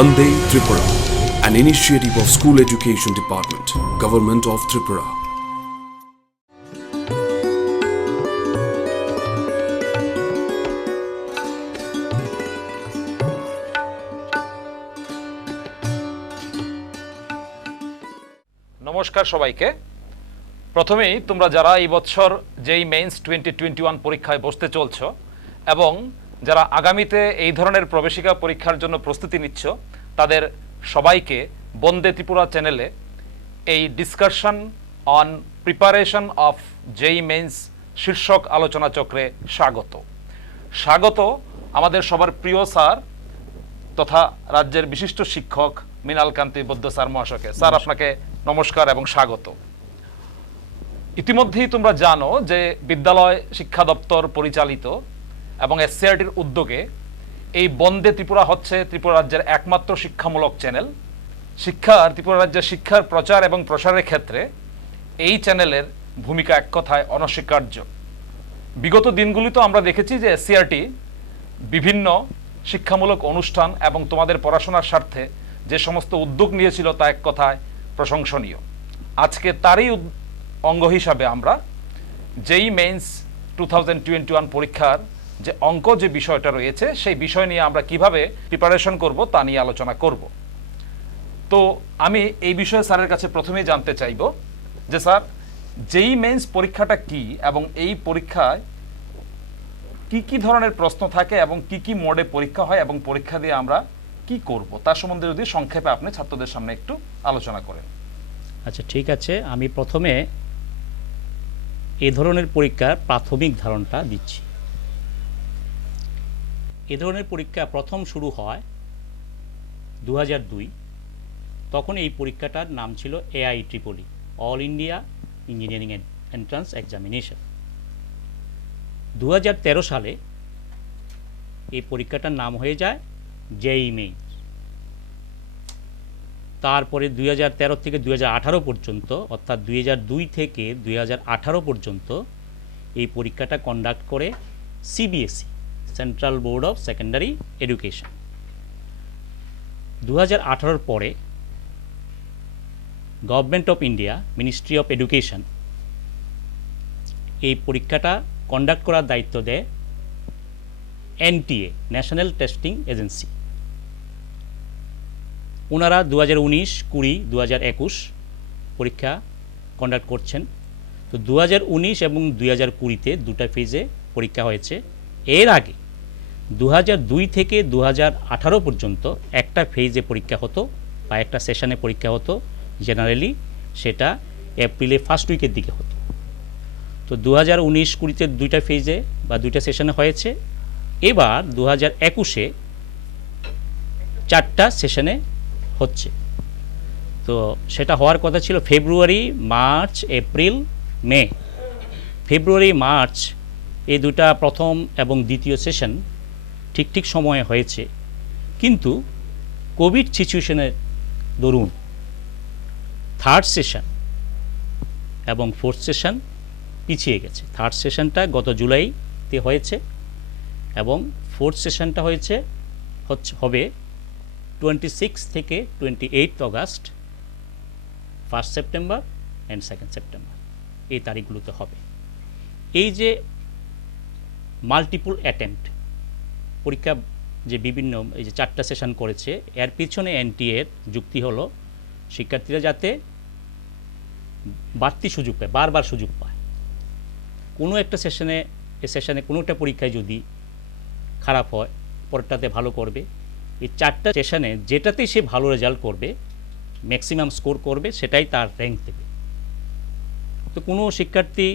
Vande Tripura, an initiative of School Education Department, Government of Tripura. নমস্কার সবাইকে। প্রথমেই তোমরা যারা এই বছর যেই মেইনস 2021 পরীক্ষায় বসতে চলছো এবং যারা আগামীতে এই ধরনের প্রবেশিকা পরীক্ষার জন্য প্রস্তুতি নিচ্ছ তাদের সবাইকে বন্দে ত্রিপুরা চ্যানেলে এই ডিসকাশন অন প্রিপারেশন অফ যেই মেইনস শীর্ষক আলোচনা চক্রে স্বাগত আমাদের সবার প্রিয় স্যার তথা রাজ্যের বিশিষ্ট শিক্ষক মৃণাল কান্তি বৈদ্য স্যার মহাশয়কে। স্যার আপনাকে নমস্কার এবং স্বাগত। ইতিমধ্যেই তোমরা জানো যে বিদ্যালয় শিক্ষা দপ্তর পরিচালিত এবং এসসিআরটির উদ্যোগে এই বন্দে ত্রিপুরা হচ্ছে ত্রিপুরা রাজ্যের একমাত্র শিক্ষামূলক চ্যানেল। ত্রিপুরা রাজ্যের শিক্ষার প্রচার এবং প্রসারের ক্ষেত্রে এই চ্যানেলের ভূমিকা এক কথায় অনস্বীকার্য। বিগত দিনগুলিতে আমরা দেখেছি যে এসসিআরটি বিভিন্ন শিক্ষামূলক অনুষ্ঠান এবং তোমাদের পড়াশোনার স্বার্থে যে সমস্ত উদ্যোগ নিয়েছিল তা এক কথায় প্রশংসনীয়। আজকে তারই অঙ্গ হিসাবে আমরা যেই মেইনস 2021 পরীক্ষার যে অঙ্ক যে বিষয়টা রয়েছে সেই বিষয় নিয়ে আমরা কিভাবে প্রিপারেশন করব তা নিয়ে আলোচনা করব। তো আমি এই বিষয়ে স্যারের কাছে প্রথমেই জানতে চাইব যে স্যার যেই মেইনস পরীক্ষাটা কি এবং এই পরীক্ষায় কি ধরনের প্রশ্ন থাকে এবং কি মোডে পরীক্ষা হয় এবং পরীক্ষা দিয়ে আমরা কি করব তার সম্বন্ধে যদি সংক্ষেপে আপনি ছাত্রদের সামনে একটু আলোচনা করেন। আচ্ছা, ঠিক আছে। আমি প্রথমে এই ধরনের পরীক্ষার প্রাথমিক ধারণাটা দিচ্ছি। এ ধরনের পরীক্ষা প্রথম শুরু হয় 2002। তখন এই পরীক্ষাটার নাম ছিল AIEEE, all India engineering entrance examination. 2013 সালে এই পরীক্ষাটার নাম হয়ে যায় জেইই মেইনস। তারপরে 2013 থেকে 2018 পর্যন্ত, অর্থাৎ 2002 থেকে 2018 পর্যন্ত এই পরীক্ষাটা কন্ডাক্ট করে CBSE, central board of secondary education. 2018 পরে government of India, ministry of education এই পরীক্ষাটা কন্ডাক্ট করার দায়িত্ব দেয় NTA, ন্যাশনাল টেস্টিং এজেন্সি। ওনারা 2019, 20, 2021 পরীক্ষা কন্ডাক্ট করছেন। তো 2019 এবং 2020-তে দুটা ফেজে পরীক্ষা হয়েছে। এর আগে 2002 থেকে 2018 পর্যন্ত একটা ফেজে পরীক্ষা হতো বা একটা সেশনে পরীক্ষা হতো। জেনারেলি সেটা এপ্রিলের ফার্স্ট উইকের দিকে হতো। তো 2019-20-তে দুইটা ফেজে বা দুইটা সেশনে হয়েছে। এবার 2021-এ 4টা সেশনে হচ্ছে। তো সেটা হওয়ার কথা ছিল ফেব্রুয়ারি, মার্চ, এপ্রিল, মে। ফেব্রুয়ারি, মার্চ এই দুটা প্রথম এবং দ্বিতীয় সেশন ঠিক সময়ে হয়েছে, কিন্তু কোভিড সিচুয়েশনের দরুন থার্ড সেশন এবং ফোর্থ সেশন পিছিয়ে গেছে। থার্ড সেশনটা গত জুলাইতে হয়েছে এবং ফোর্থ সেশনটা হবে 26 থেকে 28 অগাস্ট, 1 সেপ্টেম্বর অ্যান্ড 2 সেপ্টেম্বর এই তারিখগুলোতে হবে। এই যে মাল্টিপল অ্যাটেম্পট পরীক্ষা যে বিভিন্ন এই যে 4টা সেশন করেছে, এর পিছনে NTA-র যুক্তি হলো শিক্ষার্থীরা যাতে বাড়তি সুযোগ পায়, বারবার সুযোগ পায়। কোনো একটা সেশনে কোনো একটা পরীক্ষায় যদি খারাপ হয় পরেরটাতে ভালো করবে। এই 4টা সেশনে যেটাতেই সে ভালো রেজাল্ট করবে, ম্যাক্সিমাম স্কোর করবে, সেটাই তার র্যাঙ্ক দেবে। তো কোনো শিক্ষার্থী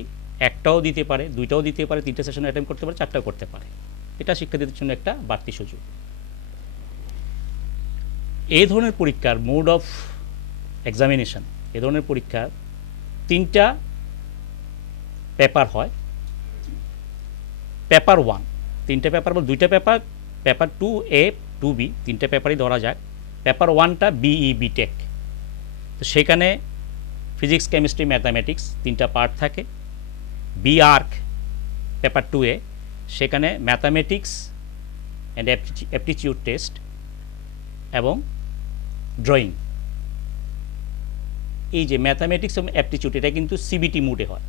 একটাও দিতে পারে, দুইটাও দিতে পারে, 3টে সেশনে অ্যাটেম্প করতে পারে, 4টাও করতে পারে। এটা শিক্ষার্থীদের জন্য একটা বাড়তি সুযোগ। এই ধরনের পরীক্ষার মোড অফ এক্সামিনেশন, এ ধরনের পরীক্ষার 3টা পেপার হয়। পেপার 1, 3টে পেপার বল 2টা পেপার, পেপার 2A, 2B, 3টে পেপারই ধরা যাক। পেপার 1টা BE BTech। তো সেখানে ফিজিক্স, কেমিস্ট্রি, ম্যাথামেটিক্স 3টা পার্ট থাকে। BArch পেপার 2A, সেখানে ম্যাথামেটিক্স অ্যান্ড অ্যাপটিটিউড টেস্ট এবং ড্রয়িং। এই যে ম্যাথামেটিক্স এবং অ্যাপটিচিউড, এটা কিন্তু সিবিটি মোডে হয়,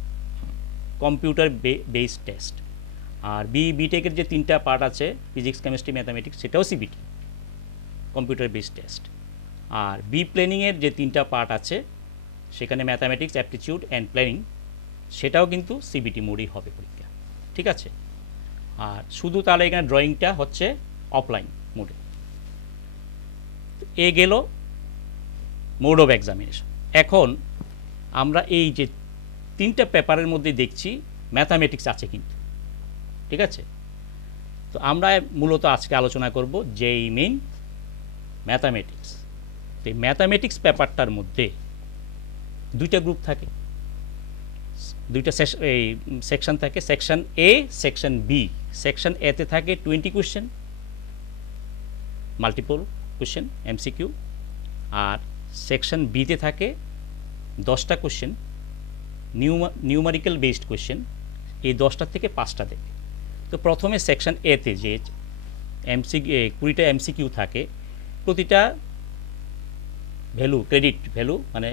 কম্পিউটার বেসড টেস্ট। আর বিটেকের যে 3টা পার্ট আছে, ফিজিক্স, কেমিস্ট্রি, ম্যাথামেটিক্স, সেটাও সিবিটি, কম্পিউটার বেসড টেস্ট। আর প্ল্যানিংয়ের যে 3টা পার্ট আছে, সেখানে ম্যাথামেটিক্স, অ্যাপটিচিউড অ্যান্ড প্ল্যানিং, সেটাও কিন্তু সিবিটি মোডেই হবে পরীক্ষা, ঠিক আছে। আর শুধু তাহলে এখানে ড্রয়িংটা হচ্ছে অফলাইন মোডে। এ গেল মোড অফ এক্সামিনেশন। এখন আমরা এই যে 3টা পেপারের মধ্যে দেখছি ম্যাথামেটিক্স আছে কিন্তু, ঠিক আছে। তো আমরা মূলত আজকে আলোচনা করব যেই মেইন ম্যাথামেটিক্স। তো এই ম্যাথামেটিক্স পেপারটার মধ্যে 2টা গ্রুপ থাকে, 2টা সেকশন থাকে, সেকশন এ, সেকশন বি। সেকশন এতে থাকে 20 কোয়েশ্চেন, মাল্টিপল কোয়েশ্চেন, এমসিকিউ। আর সেকশন বিতে থাকে 10টা কোয়েশ্চেন, নিউমারিক্যাল বেসড কোয়েশ্চেন। এই 10টা থেকে 5টা দেবে। তো প্রথমে সেকশন এতে যে 20টা এমসিকিউ থাকে, প্রতিটা ভ্যালু, ক্রেডিট ভ্যালু মানে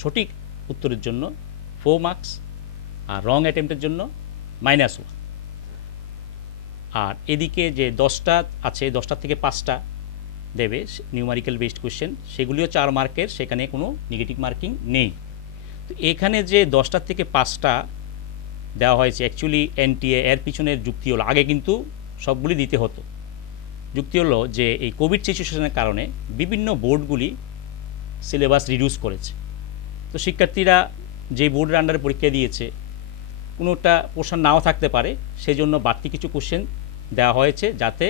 সঠিক উত্তরের জন্য 4 মার্কস, আর রং অ্যাটেম্পটের জন্য -1। আর এদিকে যে 10টা আছে, 10টা থেকে 5টা দেবে নিউমারিক্যাল বেসড কোয়েশ্চেন, সেগুলিও 4 মার্কের, সেখানে কোনো নেগেটিভ মার্কিং নেই। তো এখানে যে 10টা থেকে 5টা দেওয়া হয়েছে, অ্যাকচুয়ালি এনটিএ এর পিছনের যুক্তি হলো, আগে কিন্তু সবগুলি দিতে হতো। যুক্তি হলো যে এই কোভিড সিচুয়েশনের কারণে বিভিন্ন বোর্ডগুলি সিলেবাস রিডিউস করেছে। তো শিক্ষার্থীরা যে বোর্ডের আন্ডারে পরীক্ষা দিয়েছে, কোনোটা পোর্শন নাও থাকতে পারে, সেই জন্য বাড়তি কিছু কোশ্চেন দেওয়া হয়েছে, যাতে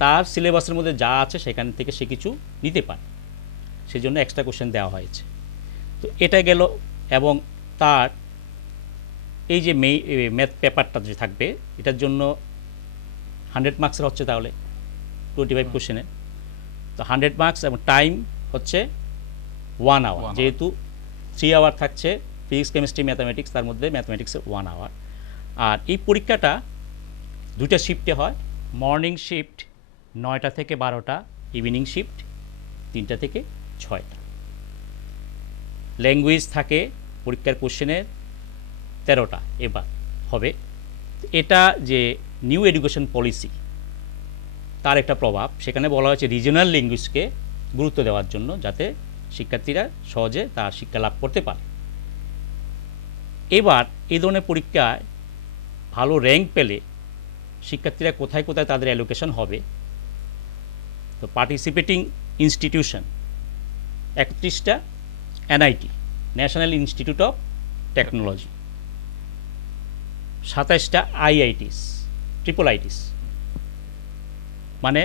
তার সিলেবাসের মধ্যে যা আছে সেখান থেকে সে কিছু নিতে পারে, সেজন্য এক্সট্রা কোশ্চেন দেওয়া হয়েছে। তো এটা গেল। এবং তার এই যে ম্যাথ পেপারটা যে থাকবে, এটার জন্য 100 মার্কসের হচ্ছে তাহলে 25 কোশ্চেনে। তো 100 মার্কস এবং টাইম হচ্ছে 1 আওয়ার, যেহেতু 3 আওয়ার থাকছে ফিজিক্স, কেমিস্ট্রি, ম্যাথামেটিক্স, তার মধ্যে ম্যাথামেটিক্সের 1 আওয়ার। আর এই পরীক্ষাটা 2টা শিফটে হয়, মর্নিং শিফট 9টা থেকে 12টা, ইভিনিং শিফট 3টা থেকে 6টা। ল্যাঙ্গুয়েজ থাকে পরীক্ষার কোশ্চেনের 13টা এবার হবে। এটা যে নিউ এডুকেশন পলিসি, তার একটা প্রভাব। সেখানে বলা হয়েছে রিজনাল ল্যাঙ্গুয়েজকে গুরুত্ব দেওয়ার জন্য, যাতে শিক্ষার্থীরা সহজে তার শিক্ষা লাভ করতে পারে। এবার এই ধরনের পরীক্ষায় ভালো র্যাঙ্ক পেলে শিক্ষার্থীরা কোথায় কোথায় তাদের অ্যালোকেশন হবে। তো পার্টিসিপেটিং ইনস্টিটিউশন 31টা, NIT, national institute of technology, 27টা আইআইটিস, ট্রিপল আইটিস মানে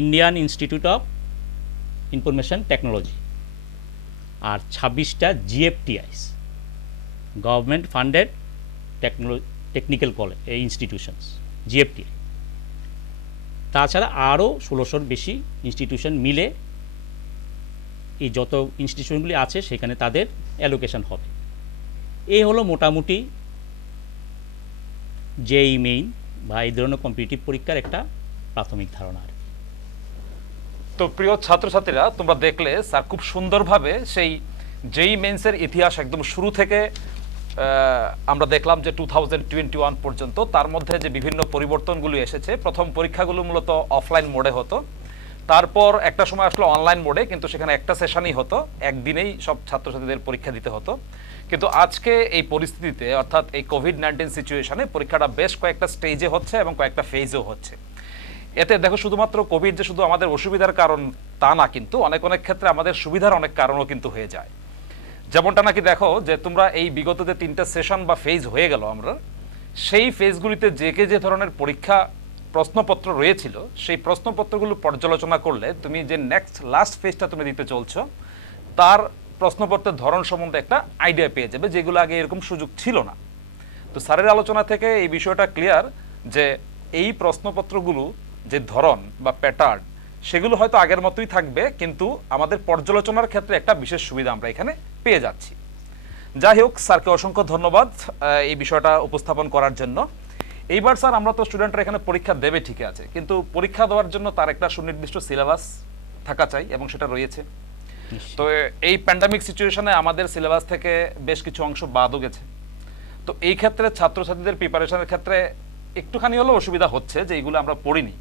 Indian institute of information technology, আর 26টা GFTIs, government funded technical college institutions, GFTI. তাছাড়া আরও 1600-র বেশি ইনস্টিটিউশন মিলে এই যত ইনস্টিটিউশনগুলি আছে সেখানে তাদের অ্যালোকেশন হবে। এই হলো মোটামুটি যেই মেইন বা এই ধরনের কম্পিটিটিভ পরীক্ষার একটা প্রাথমিক ধারণা। তো প্রিয় ছাত্রছাত্রীরা, তোমরা দেখলে স্যার খুব সুন্দরভাবে সেই যেই মেন্সের ইতিহাস একদম শুরু থেকে আমরা দেখলাম যে 2021 পর্যন্ত, তার মধ্যে যে বিভিন্ন পরিবর্তনগুলো এসেছে। প্রথম পরীক্ষাগুলো মূলত অফলাইন মোডে হতো, তারপর একটা সময় আসলো অনলাইন মোডে, কিন্তু সেখানে একটা সেশনই হতো, একদিনেই সব ছাত্রছাত্রীদের পরীক্ষা দিতে হতো। কিন্তু আজকে এই পরিস্থিতিতে, অর্থাৎ এই কোভিড-19 সিচুয়েশনে, পরীক্ষাটা বেশ কয়েকটা স্টেজে হচ্ছে এবং কয়েকটা ফেজেও হচ্ছে। এতে দেখো, শুধুমাত্র কোভিড যে শুধু আমাদের অসুবিধার কারণ তা না, কিন্তু অনেক অনেক ক্ষেত্রে আমাদের সুবিধার অনেক কারণও কিন্তু হয়ে যায়। যেমনটা নাকি দেখো যে তোমরা এই বিগত যে 3টা সেশন বা ফেজ হয়ে গেল, আমরা সেই ফেজগুলিতে যে ধরনের পরীক্ষা প্রশ্নপত্র রয়েছিল, সেই প্রশ্নপত্রগুলো পর্যালোচনা করলে তুমি যে লাস্ট ফেজটা তুমি দিতে চলছো, তার প্রশ্নপত্রের ধরন সম্বন্ধে একটা আইডিয়া পেয়ে যাবে, যেগুলো আগে এরকম সুযোগ ছিল না। তো স্যারের আলোচনা থেকে এই বিষয়টা ক্লিয়ার যে এই প্রশ্নপত্রগুলো যে ধরন বা প্যাটার্ন, সেগুলো হয়তো আগের মতোই থাকবে, কিন্তু আমাদের পর্যালোচনার ক্ষেত্রে একটা বিশেষ সুবিধা আমরা এখানে পেয়ে যাচ্ছি। যাই হোক, স্যারকে অসংখ্য ধন্যবাদ এই বিষয়টা উপস্থাপন করার জন্য। এইবার স্যার, আমরা তো স্টুডেন্টরা এখানে পরীক্ষা দেবে ঠিকই আছে, কিন্তু পরীক্ষা দেওয়ার জন্য তার একটা সুনির্দিষ্ট সিলেবাস থাকা চাই এবং সেটা রয়েছে। নিশ্চয়ই। তো এই প্যান্ডামিক সিচুয়েশনে আমাদের সিলেবাস থেকে বেশ কিছু অংশ বাদও গেছে। তো এই ক্ষেত্রে ছাত্রছাত্রীদের প্রিপারেশনের ক্ষেত্রে একটুখানি হলেও অসুবিধা হচ্ছে যে এইগুলো আমরা পড়িনি।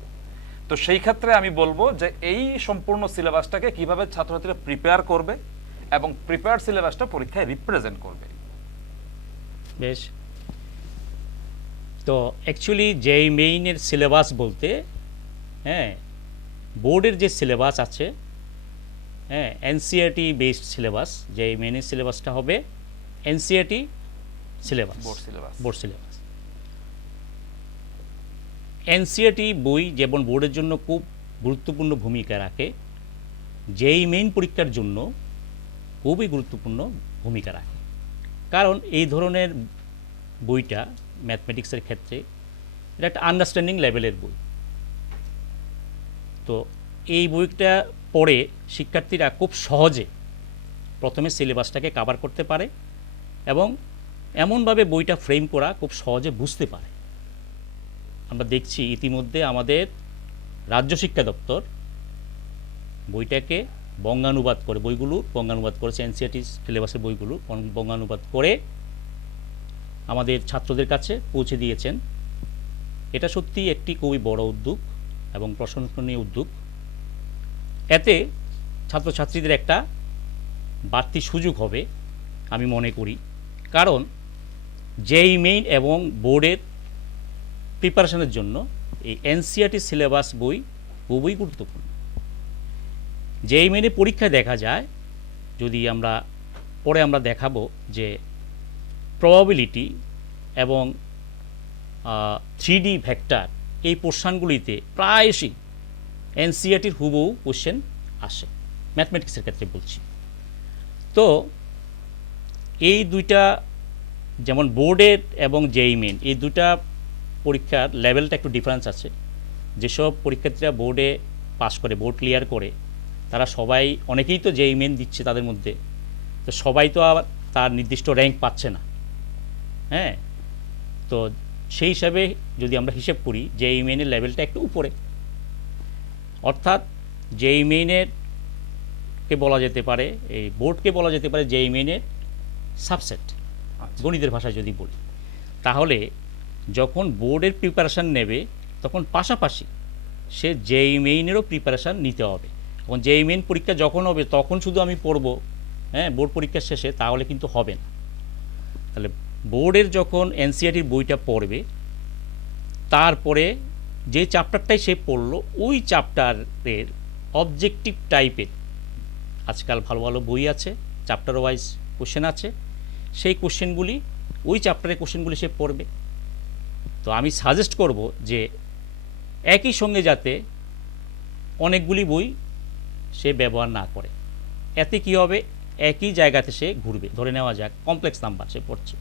তো সেই ক্ষেত্রে আমি বলবো যে এই সম্পূর্ণ সিলেবাসটাকে কিভাবে ছাত্রছাত্রীরা প্রিপেয়ার করবে এবং প্রিপেয়ার সিলেবাসটা পরীক্ষায় রিপ্রেজেন্ট করবে। বেশ। তো অ্যাকচুয়ালি যেই মেইনের সিলেবাস বলতে, হ্যাঁ, বোর্ডের যে সিলেবাস আছে, হ্যাঁ, এনসিইআরটি বেসড সিলেবাস, যে মেইনের সিলেবাসটা হবে NCERT syllabus, board syllabus. Board syllabus. NCERT বই যেমন বোর্ডের জন্য খুব গুরুত্বপূর্ণ ভূমিকা রাখে, যেই মেইন পরীক্ষার জন্য খুবই গুরুত্বপূর্ণ ভূমিকা রাখে। কারণ এই ধরনের বইটা ম্যাথমেটিক্সের ক্ষেত্রে এটা একটা আন্ডারস্ট্যান্ডিং লেভেলের বই। তো এই বইটা পড়ে শিক্ষার্থীরা খুব সহজে প্রথমে সিলেবাসটাকে কভার করতে পারে এবং এমনভাবে বইটা ফ্রেম করা খুব সহজে বুঝতে পারে। আমরা দেখছি ইতিমধ্যে আমাদের রাজ্য শিক্ষা দপ্তর বইটাকে বঙ্গানুবাদ করে, বইগুলো বঙ্গানুবাদ করেছে, এনসিইআরটি সিলেবাসের বইগুলো বঙ্গানুবাদ করে আমাদের ছাত্রদের কাছে পৌঁছে দিয়েছেন। এটা সত্যিই একটি খুবই বড় উদ্যোগ এবং প্রশংসনীয় উদ্যোগ। এতে ছাত্রছাত্রীদের একটা বাড়তি সুযোগ হবে আমি মনে করি। কারণ যেই মেইন এবং বোর্ডের প্রিপারেশনের জন্য এই এনসিইআরটি সিলেবাস বই খুবই গুরুত্বপূর্ণ। যেই মেইনে পরীক্ষায় দেখা যায়, যদি আমরা পরে আমরা দেখাবো যে প্রবাবিলিটি এবং 3D ভেক্টর এই পোর্শনগুলিতে প্রায়শই এনসিইআরটির হুবহু কোশ্চেন আসে, ম্যাথমেটিক্সের ক্ষেত্রে বলছি। তো এই দুইটা, যেমন বোর্ডের এবং যেই মেইন, এই দুটা পরীক্ষার লেভেলটা একটু ডিফারেন্স আছে। যেসব পরীক্ষার্থীরা বোর্ডে পাস করে, বোর্ড ক্লিয়ার করে, তারা সবাই, অনেকেই তো যেই মেইন দিচ্ছে তাদের মধ্যে, তো সবাই তো আবার তার নির্দিষ্ট র্যাঙ্ক পাচ্ছে না। হ্যাঁ, তো সেই হিসাবে যদি আমরা হিসেব করি, যেই মেইনের লেভেলটা একটু উপরে, অর্থাৎ যেই মেইনের কে বলা যেতে পারে, এই বোর্ডকে বলা যেতে পারে যেই মেইনের সাবসেট, গণিতের ভাষায় যদি বলি। তাহলে যখন বোর্ডের প্রিপারেশান নেবে তখন পাশাপাশি সে যেই মেইনেরও প্রিপারেশান নিতে হবে। এবং যেই মেইন পরীক্ষা যখন হবে তখন শুধু আমি পড়ব, হ্যাঁ, বোর্ড পরীক্ষার শেষে, তাহলে কিন্তু হবে না। তাহলে বোর্ডের যখন এনসিইআরটির বইটা পড়বে, তারপরে যে চ্যাপ্টারটাই সে পড়লো ওই চ্যাপ্টারের অবজেক্টিভ টাইপের, আজকাল ভালো ভালো বই আছে, চ্যাপ্টার ওয়াইজ কোশ্চেন আছে, সেই কোশ্চেনগুলি, ওই চ্যাপ্টারের কোশ্চেনগুলি সে পড়বে। তো আমি সাজেস্ট করব যে একই সঙ্গে যাতে অনেকগুলি বই সে ব্যবহার না করে। এতে কি হবে, একই জায়গাতে সে ঘুরবে। ধরে নেওয়া যাক কমপ্লেক্স নাম্বার সে পড়ছে,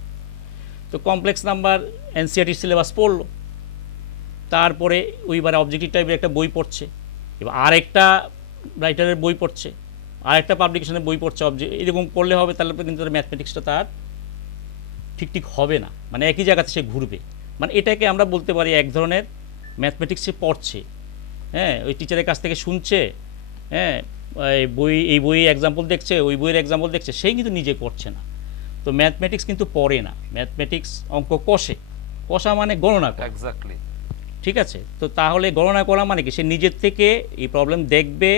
তো কমপ্লেক্স নাম্বার এনসিইআরটি সিলেবাস পড়লো, তারপরে ওইবারে অবজেক্টিভ টাইপের একটা বই পড়ছে, এবার আরেকটা রাইটারের বই পড়ছে, আরেকটা পাবলিকেশনের বই পড়ছে, এরকম করলে হবে। তাহলে কিন্তু ম্যাথমেটিক্সটা তার ঠিক হবে না, মানে একই জায়গাতে সে ঘুরবে। মানে এটাকে আমরা বলতে পারি এক ধরনের ম্যাথমেটিক্স সে পড়ছে, হ্যাঁ, ওই টিচারের কাছ থেকে শুনছে, হ্যাঁ, এই বইয়ের এক্সাম্পল দেখছে, ওই বইয়ের এক্সাম্পল দেখছে, সেই কিন্তু নিজে করছে না। তো ম্যাথমেটিক্স কিন্তু পড়ে না, ম্যাথমেটিক্স অঙ্ক কষা মানে গণনা করা। এক্স্যাক্টলি, ঠিক আছে। তো তাহলে গণনা করা মানে কি, সে নিজের থেকে এই প্রবলেম দেখবে,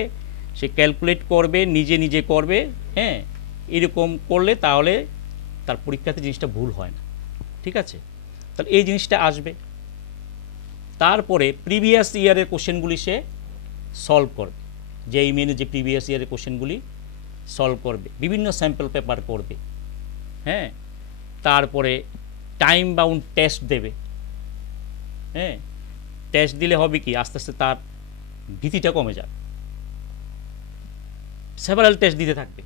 সে ক্যালকুলেট করবে, নিজে করবে, হ্যাঁ, এরকম করলে তাহলে তার পরীক্ষাতে জিনিসটা ভুল হয় না। ঠিক আছে, তাহলে এই জিনিসটা আসবে। তারপরে প্রিভিয়াস ইয়ারের কোশ্চেনগুলি সে সলভ করবে, যেই মেনে যে প্রিভিয়াস ইয়ারের কোশ্চেনগুলি সলভ করবে, বিভিন্ন স্যাম্পল পেপার করবে, হ্যাঁ, তারপরে টাইম বাউন্ড টেস্ট দেবে। হ্যাঁ, টেস্ট দিলে হবে কি, আস্তে আস্তে তার ভীতিটা কমে যাবে, সেভারাল টেস্ট দিতে থাকবে।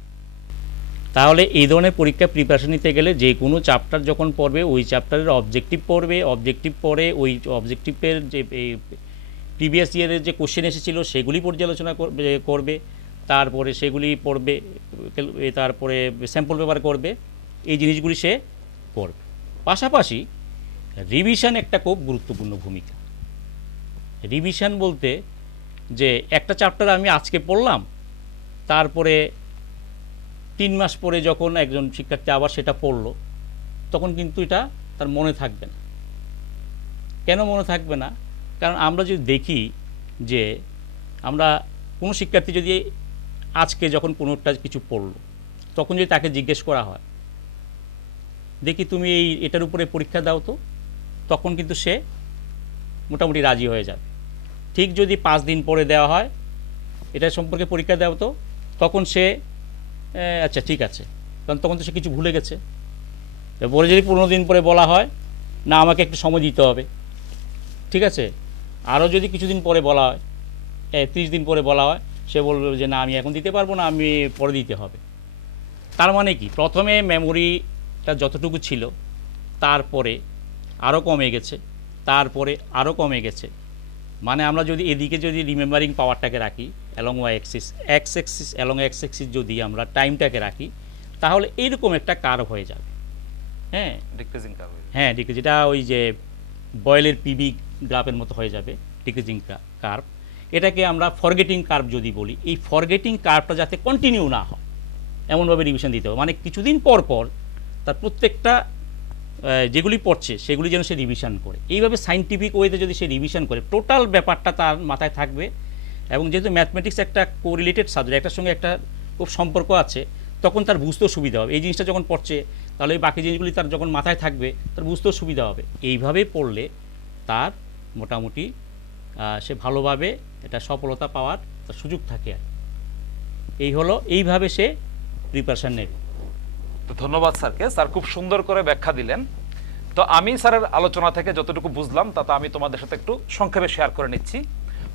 তাহলে এই ধরনের পরীক্ষা প্রিপারেশন নিতে গেলে যে কোনো চ্যাপ্টার যখন পড়বে, ওই চ্যাপ্টারের অবজেক্টিভ পড়বে, অবজেক্টিভ পড়ে ওই অবজেক্টিভের যে প্রিভিয়াস ইয়ারের যে কোশ্চেন এসেছিলো সেগুলি পর্যালোচনা করবে, তারপরে সেগুলি পড়বে, তারপরে স্যাম্পল পেপার করবে, এই জিনিসগুলি সে করবে। পাশাপাশি রিভিশন একটা খুব গুরুত্বপূর্ণ ভূমিকা। রিভিশন বলতে যে একটা চ্যাপ্টার আমি আজকে পড়লাম, তারপরে 3 মাস পরে যখন একজন শিক্ষার্থী আবার সেটা পড়লো, তখন কিন্তু এটা তার মনে থাকবে না। কেন মনে থাকবে না? কারণ আমরা যদি দেখি যে আমরা কোনো শিক্ষার্থী যদি আজকে যখন কোনোটা কিছু পড়লো, তখন যদি তাকে জিজ্ঞেস করা হয়, দেখি তুমি এটার উপরে পরীক্ষা দাও তো, তখন কিন্তু সে মোটামুটি রাজি হয়ে যাবে। ঠিক যদি 5 দিন পরে দেওয়া হয়, এটা সম্পর্কে পরীক্ষা দাও তো, তখন সে আচ্ছা ঠিক আছে, কারণ তখন তো সে কিছু ভুলে গেছে। পরে যদি 15 দিন পরে বলা হয়, না আমাকে একটু সময় দিতে হবে, ঠিক আছে, আরও যদি কিছুদিন পরে বলা হয়, 30 দিন পরে বলা হয়, সে বলবে যে না আমি এখন দিতে পারবো না, আমি পরে দিতে হবে। তার মানে কি, প্রথমে মেমোরিটা যতটুকু ছিল, তারপরে আরও কমে গেছে, তারপরে আরও কমে গেছে। মানে আমরা যদি এদিকে যদি রিমেম্বারিং পাওয়ারটাকে রাখি along Y axis, X axis along X axis যদি আমরা টাইমটাকে রাখি, তাহলে এইরকম একটা কার্ভ হয়ে যাবে। হ্যাঁ, ডিক্রিজিং কার্ভ। হ্যাঁ, যেটা ওই যে বয়েলের পিবি গ্রাফের মতো হয়ে যাবে, ডিক্রিজিং কার্ভ। এটাকে আমরা ফরগেটিং কার্ভ যদি বলি, এই ফরগেটিং কার্ভটা যাতে কন্টিনিউ না হয়, এমনভাবে রিভিশন দিতে হবে। মানে কিছুদিন পর পর তার প্রত্যেকটা যেগুলি পড়ছে সেগুলি যেন সে রিভিশন করে। এইভাবে সাইন্টিফিক ওয়েতে যদি সে রিভিশন করে, টোটাল ব্যাপারটা তার মাথায় থাকবে। এবং যেহেতু ম্যাথমেটিক্স একটা কোরিলেটেড সাবজেক্ট, একটার সঙ্গে একটা খুব সম্পর্ক আছে, তখন তার বুঝতেও সুবিধা হবে। এই জিনিসটা যখন পড়ছে, তাহলে এই বাকি জিনিসগুলি তার যখন মাথায় থাকবে, তার বুঝতেও সুবিধা হবে। এইভাবে পড়লে তার মোটামুটি সে ভালোভাবে এটা সফলতা পাওয়ার তার সুযোগ থাকে। আর এই হলো, এইভাবে সে প্রিপারেশান নেবে। তো ধন্যবাদ স্যারকে, স্যার খুব সুন্দর করে ব্যাখ্যা দিলেন। তো আমি স্যারের আলোচনা থেকে যতটুকু বুঝলাম, তা তো আমি তোমাদের সাথে একটু সংক্ষেপে শেয়ার করে নিচ্ছি।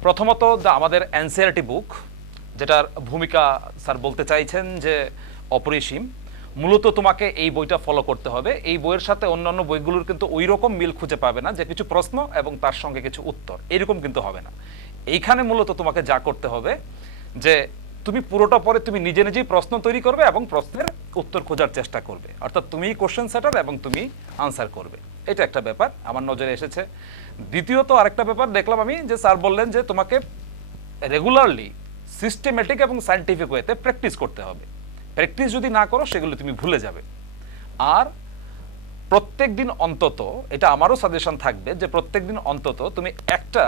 প্রথমত আমাদের এনসিইআরটি বুক, যেটার ভূমিকা স্যার বলতে চাইছেন যে অপরিসীম। মূলত তোমাকে এই বইটা ফলো করতে হবে। এই বইয়ের সাথে অন্যান্য বইগুলোর কিন্তু ওই রকম মিল খুঁজে পাবে না, যে কিছু প্রশ্ন এবং তার সঙ্গে কিছু উত্তর, এরকম কিন্তু হবে না। এইখানে মূলত তোমাকে যা করতে হবে, যে তুমি পুরোটা পরে তুমি নিজে নিজেই প্রশ্ন তৈরি করবে এবং প্রশ্নের উত্তর খোঁজার চেষ্টা করবে। অর্থাৎ তুমি কোশ্চেন সেটার এবং তুমি আনসার করবে। এটা একটা ব্যাপার আমার নজরে এসেছে। দ্বিতীয়ত আরেকটা ব্যাপার দেখলাম আমি, যে স্যার বললেন যে তোমাকে রেগুলারলি সিস্টেমেটিক এবং সায়েন্টিফিক ওয়েতে প্র্যাকটিস করতে হবে। প্র্যাকটিস যদি না করো, সেগুলো তুমি ভুলে যাবে। আর প্রত্যেক দিন অন্তত, এটা আমারও সাজেশন থাকবে, যে প্রত্যেক দিন অন্তত তুমি একটা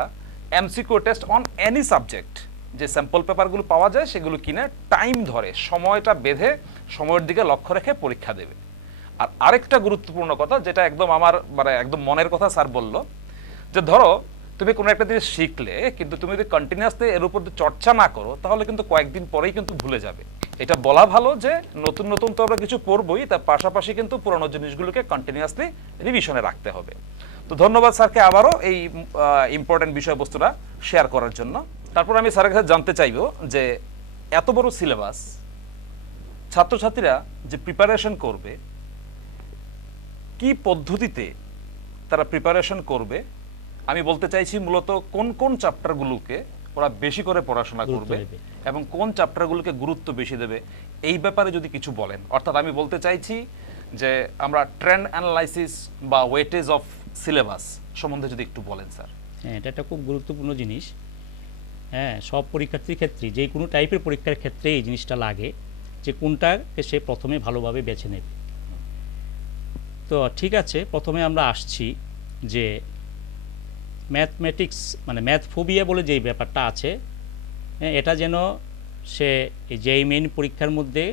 MCQ test on any subject, যে স্যাম্পল পেপারগুলো পাওয়া যায় সেগুলো কিনে টাইম ধরে সময়টা বেঁধে সময়ের দিকে লক্ষ্য রেখে পরীক্ষা দেবে। আর আরেকটা গুরুত্বপূর্ণ কথা, যেটা একদম আমার মানে একদম মনের কথা স্যার বলল, যে ধরো তুমি কোনো একটা জিনিস শিখলে, কিন্তু তুমি যদি কন্টিনিউয়াসলি এর উপর চর্চা না করো, তাহলে কিন্তু কয়েকদিন পরেই কিন্তু ভুলে যাবে। এটা বলা ভালো যে নতুন নতুন তো আমরা কিছু পড়বই, তার পাশাপাশি কিন্তু পুরোনো জিনিসগুলোকে কন্টিনিউয়াসলি রিভিশনে রাখতে হবে। তো ধন্যবাদ স্যারকে আবারও এই ইম্পর্টেন্ট বিষয়বস্তুটা শেয়ার করার জন্য। তারপর আমি স্যারের কাছে জানতে চাইব যে এত বড় সিলেবাস, ছাত্রছাত্রীরা যে প্রিপারেশন করবে, কি পদ্ধতিতে তারা প্রিপারেশন করবে? আমি বলতে চাইছি মূলত কোন কোন চ্যাপ্টারগুলোকে ওরা বেশি করে পড়াশোনা করবে এবং কোন চ্যাপ্টারগুলোকে গুরুত্ব বেশি দেবে, এই ব্যাপারে যদি কিছু বলেন। অর্থাৎ আমি বলতে চাইছি যে আমরা ট্রেন্ড অ্যানালাইসিস বা ওয়েটেজ অফ সিলেবাস সম্বন্ধে যদি একটু বলেন স্যার। হ্যাঁ, এটা একটা খুব গুরুত্বপূর্ণ জিনিস। হ্যাঁ, সব পরীক্ষার্থীর ক্ষেত্রে, যে কোনো টাইপের পরীক্ষার ক্ষেত্রে এই জিনিসটা লাগে, যে কোনটাকে সে প্রথমে ভালোভাবে বেছে নেবে। তো ঠিক আছে, প্রথমে আমরা আসছি যে ম্যাথমেটিক্স মানে ম্যাথ ফোবিয়া বলে যেই ব্যাপারটা আছে, এটা যেন সে যেই মেইন পরীক্ষার মধ্যে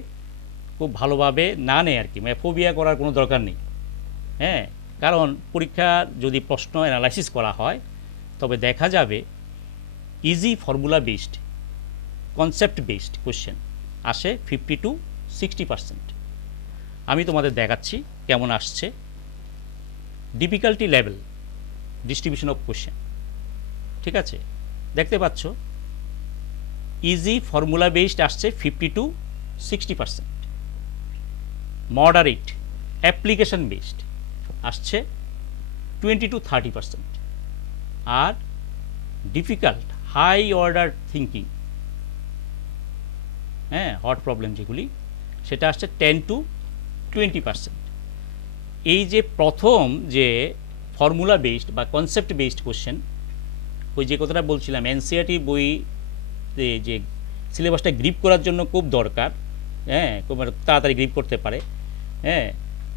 খুব ভালোভাবে না নেয় আর কি। ফোবিয়া করার কোনো দরকার নেই। হ্যাঁ, কারণ পরীক্ষা যদি প্রশ্ন অ্যানালাইসিস করা হয়, তবে দেখা যাবে easy formula based, concept based question আসে 50 to 60%। আমি তোমাদের দেখাচ্ছি কেমন আসছে। Difficulty level, distribution of question, ঠিক আছে, দেখতে পাচ্ছ ইজি ফর্মুলা বেসড আসছে 50 to 60%। মডারেট অ্যাপ্লিকেশন বেসড আসছে 20 to 30%। আর ডিফিকাল্ট হাই অর্ডার থিঙ্কিং, হ্যাঁ, হট প্রবলেম যেগুলি, সেটা আসছে 10 to 20%। এই যে প্রথম যে ফর্মুলা বেসড বা কনসেপ্ট বেসড কোশ্চেন, ওই যে কথাটা বলছিলাম, এনসিইআরটি বই যে সিলেবাসটা গ্রিপ করার জন্য খুব দরকার, হ্যাঁ, খুব তাড়াতাড়ি গ্রিপ করতে পারে, হ্যাঁ,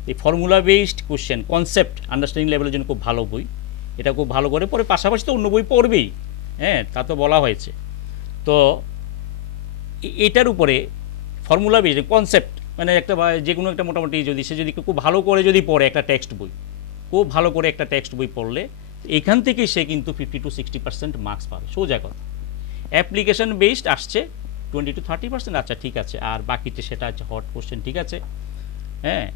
এই formula based question concept understanding লেভেলের জন্য খুব ভালো বই, এটা খুব ভালো করে পড়ে, পাশাপাশি তো অন্য বই পড়বেই, হ্যাঁ, তা তো বলা হয়েছে। তো এটার উপরে ফর্মুলা বেসড কনসেপ্ট মানে একটা যে কোনো একটা মোটামুটি যদি সে যদি খুব ভালো করে যদি পড়ে একটা টেক্সট বই, খুব ভালো করে একটা টেক্সট বই পড়লে এখান থেকে সে কিন্তু 50 to 60% মার্কস পাবে, সোজা কথা। অ্যাপ্লিকেশন বেসড আসছে 20 to 30%, আচ্ছা ঠিক আছে, আর বাকিতে সেটা হচ্ছে হট কোশ্চেন, ঠিক আছে, হ্যাঁ,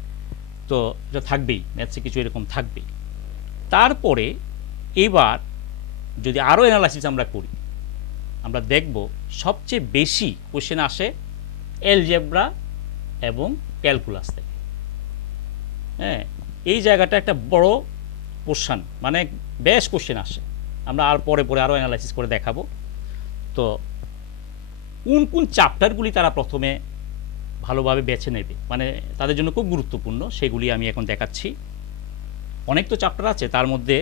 তো এটা থাকবেই, ম্যাথসে কিছু এরকম থাকবেই। তারপরে এবার যদি আরও অ্যানালাইসিস আমরা করি, আমরা দেখব সবচেয়ে বেশি কোশ্চেন আসে অ্যালজেব্রা এবং ক্যালকুলাস থেকে, হ্যাঁ, এই জায়গাটা একটা বড় পোর্শন, মানে বেশ কোশ্চেন আসে, আমরা আর পরে পরে আরও অ্যানালাইসিস করে দেখাবো। তো কোন কোন চ্যাপ্টারগুলি তারা প্রথমে ভালোভাবে বেছে নেবে, মানে তাদের জন্য খুব গুরুত্বপূর্ণ, সেগুলি আমি এখন দেখাচ্ছি। অনেক তো চ্যাপ্টার আছে, তার মধ্যে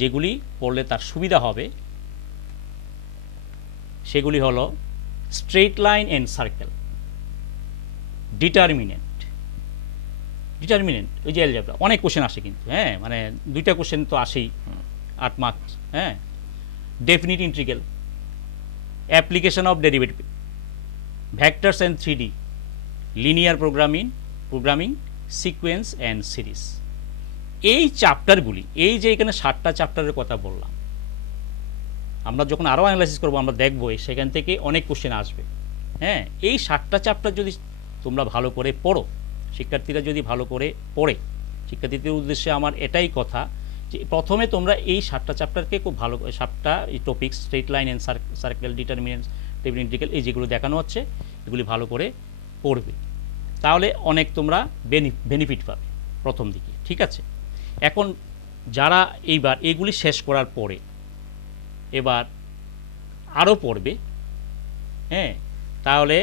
যেগুলি পড়লে তার সুবিধা হবে সেগুলি হলো straight line and circle, determinant ওই যে অ্যালজেব্রা অনেক কোশ্চেন আসে কিন্তু, হ্যাঁ, মানে 2টা কোশ্চেন তো আসেই 8 মার্কস, হ্যাঁ, definite integral, application of derivative, vectors and 3D, linear programming, sequence and series. এই চ্যাপ্টারগুলি, এই যে এখানে 7টা চ্যাপ্টারের কথা বললাম, আমরা যখন আরও অ্যানালাইসিস করবো আমরা দেখবো সেখান থেকে অনেক কোশ্চেন আসবে, হ্যাঁ। এই 7টা চ্যাপ্টার যদি তোমরা ভালো করে পড়ো, শিক্ষার্থীরা যদি ভালো করে পড়ে, শিক্ষার্থীদের উদ্দেশ্যে আমার এটাই কথা যে প্রথমে তোমরা এই 7টা চ্যাপ্টারকে খুব ভালো, 7টা topic straight line and circle, determinants, definite integral, এই যেগুলো দেখানো হচ্ছে এগুলি ভালো করে পড়বে, তাহলে অনেক তোমরা বেনিফিট পাবে প্রথম দিকে, ঠিক আছে। এখন যারা এইবার এগুলি শেষ করার পরে এবার আরও পড়বে, হ্যাঁ, তাহলে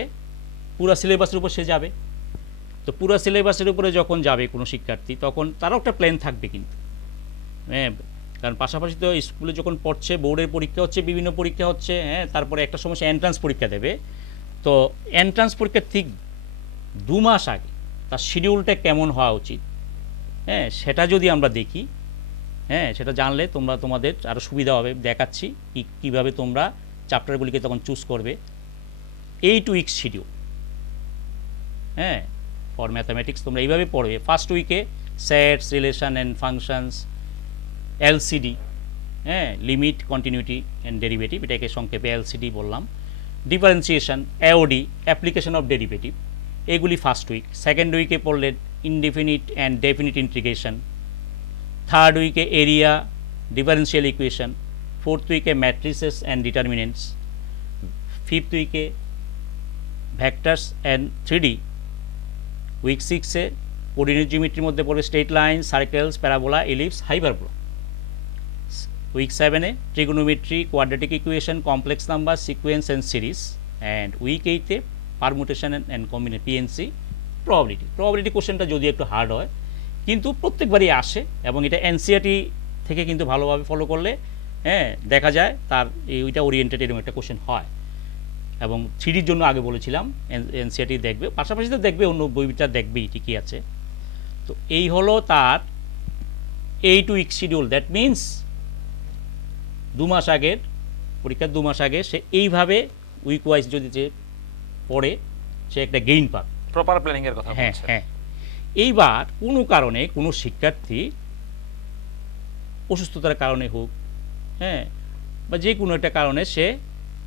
পুরো সিলেবাসের উপর সে যাবে। তো পুরো সিলেবাসের উপরে যখন যাবে কোনো শিক্ষার্থী, তখন তারও একটা প্ল্যান থাকবে কিন্তু, হ্যাঁ, কারণ পাশাপাশি তো স্কুলে যখন পড়ছে, বোর্ডের পরীক্ষা হচ্ছে, বিভিন্ন পরীক্ষা হচ্ছে, হ্যাঁ, তারপরে একটা সময় এন্ট্রান্স পরীক্ষা দেবে। তো এন্ট্রান্স পরীক্ষার ঠিক 2 মাস আগে তার শিডিউলটা কেমন হওয়া উচিত, হ্যাঁ, সেটা যদি আমরা দেখি, হ্যাঁ, সেটা জানলে তোমাদের আরও সুবিধা হবে। দেখাচ্ছি কীভাবে তোমরা চ্যাপ্টারগুলিকে তখন চুজ করবে। 8 উইক শিডিউল, হ্যাঁ, ফর ম্যাথামেটিক্স তোমরা এইভাবে পড়বে। ফার্স্ট উইকে sets, relation and functions, LCD, হ্যাঁ, লিমিট, কন্টিনিউটি অ্যান্ড ডেরিভেটিভ, এটাকে সংক্ষেপে এলসিডি বললাম। Differentiation, AOD, application of derivative, এগুলি ফার্স্ট উইক। সেকেন্ড উইকে পড়লে indefinite and definite integration. Third উইকে এরিয়া, ডিফারেন্সিয়াল ইকুয়েশন। ফোর্থ উইকে ম্যাট্রিসেস অ্যান্ড ডিটারমিনেন্টস। ফিফথ উইকে ভেক্টরস অ্যান্ড 3D। উইক 6-এ কোঅর্ডিনেট জিওমেট্রির মধ্যে পড়বে straight line, circles, parabola, ellipse, hyperbola. Week 7-এ trigonometry, quadratic equation, complex number, sequence and series. And week 8-এ permutation and combination, PNC, probability কোশ্চেনটা যদি একটু হার্ড হয় কিন্তু প্রত্যেকবারই আসে, এবং এটা এনসিইআরটি থেকে কিন্তু ভালোভাবে ফলো করলে, হ্যাঁ, দেখা যায় তার ওইটা ওরিয়েন্টেড এরকম একটা কোশ্চেন হয়। এবং 3Dর জন্য আগে বলেছিলাম এনসিইআরটি দেখবে, পাশাপাশি তো দেখবে অন্য বইটা দেখবেই, ঠিকই আছে। তো এই হলো তার 8 উইক শিডিউল। দ্যাট মিনস 2 মাস আগের পরীক্ষার 2 মাস আগে সে এইভাবে উইক ওয়াইজ যদি যে পড়ে, সে একটা গেইন পাবে। প্রপার প্ল্যানিং এর কথা হ্যাঁ বলছেন। হ্যাঁ। এইবার কোনো কারণে কোনো শিক্ষার্থী অসুস্থতার কারণে হোক, হ্যাঁ, বা যে কোনো একটা কারণে সে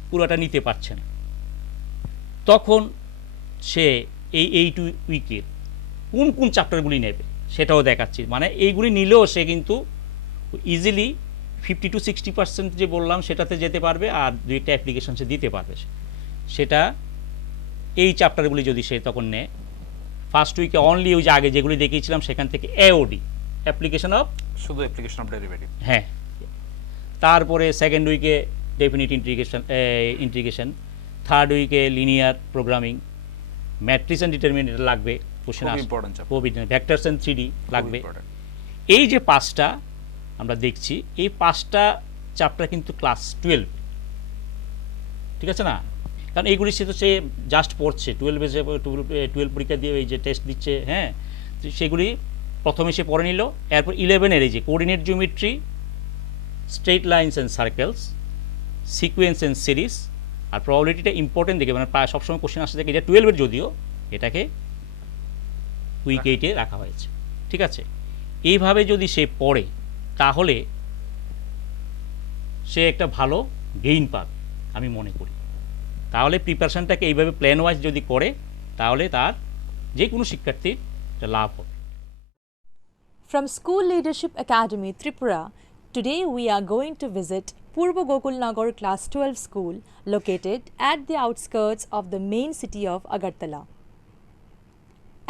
পুরোটা নিতে পারছে না, তখন সে এই 8 উইকের কোন কোন চ্যাপ্টারগুলি নেবে সেটাও দেখাচ্ছি। মানে এইগুলি নিলেও সে কিন্তু ইজিলি 50 to 60% যে বললাম সেটাতে যেতে পারবে, আর 2-একটা অ্যাপ্লিকেশন সে দিতে পারবে। সেটা এই চ্যাপ্টারগুলি যদি সে তখন নেয়, ফার্স্ট উইকে অনলি ওই যে আগে যেগুলি দেখিয়েছিলাম সেখান থেকে এওডি, অ্যাপ্লিকেশন অফ, শুধু অ্যাপ্লিকেশন অফ ডেরিভেটিভ, হ্যাঁ। তারপরে সেকেন্ড উইকে ডেফিনিট ইন্টিগ্রেশন। থার্ড উইকে linear programming, matrix and determinant লাগবে, কোশ্চেন আসবে, ভেক্টরস অ্যান্ড 3D লাগবে। এই যে 5টা আমরা দেখছি, এই 5টা চ্যাপ্টার কিন্তু ক্লাস 12, ঠিক আছে না, কারণ এইগুলি সে তো সে জাস্ট পড়ছে, 12 পরীক্ষা দিয়ে এই যে টেস্ট দিচ্ছে, হ্যাঁ, তো সেগুলি প্রথমে সে পড়ে নিল। এরপর 11-এর এই যে coordinate geometry, straight lines and circles, sequence and series, আর প্রবাবিলিটিটা ইম্পর্টেন্ট দেখে, মানে প্রায় সবসময় কোশ্চেন আসতে থাকে, এটা 12-এর যদিও এটাকে উইক 8-এ রাখা হয়েছে। ঠিক আছে, এইভাবে যদি সে পড়ে তাহলে সে একটা ভালো গেইন পাবে আমি মনে করি। তাহলে প্রিপারেশনটাকে এইভাবে প্ল্যান ওয়াইজ যদি করে তাহলে তার যে কোনো শিক্ষার্থীর একটা লাভ হবে। From School Leadership Academy, Tripura, today we are going to visit Purva Gokul Nagar Class 12 School located at the outskirts of the main city of Agartala.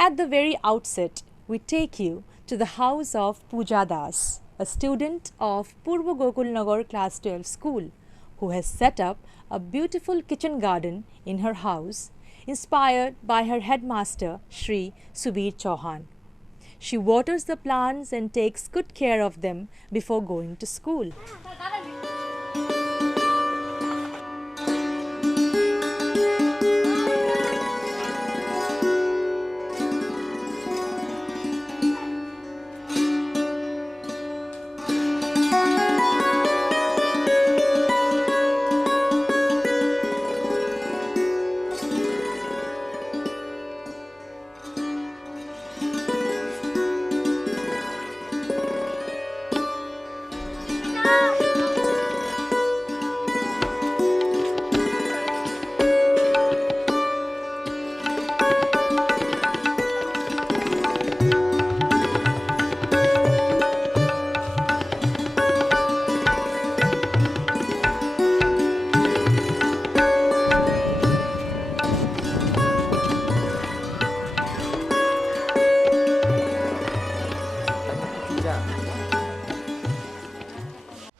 At the very outset, we take you to the house of Pooja Das, a student of Purva Gokul Nagar Class 12 School, who has set up a beautiful kitchen garden in her house, inspired by her headmaster, Shri Subir Chauhan. She waters the plants and takes good care of them before going to school.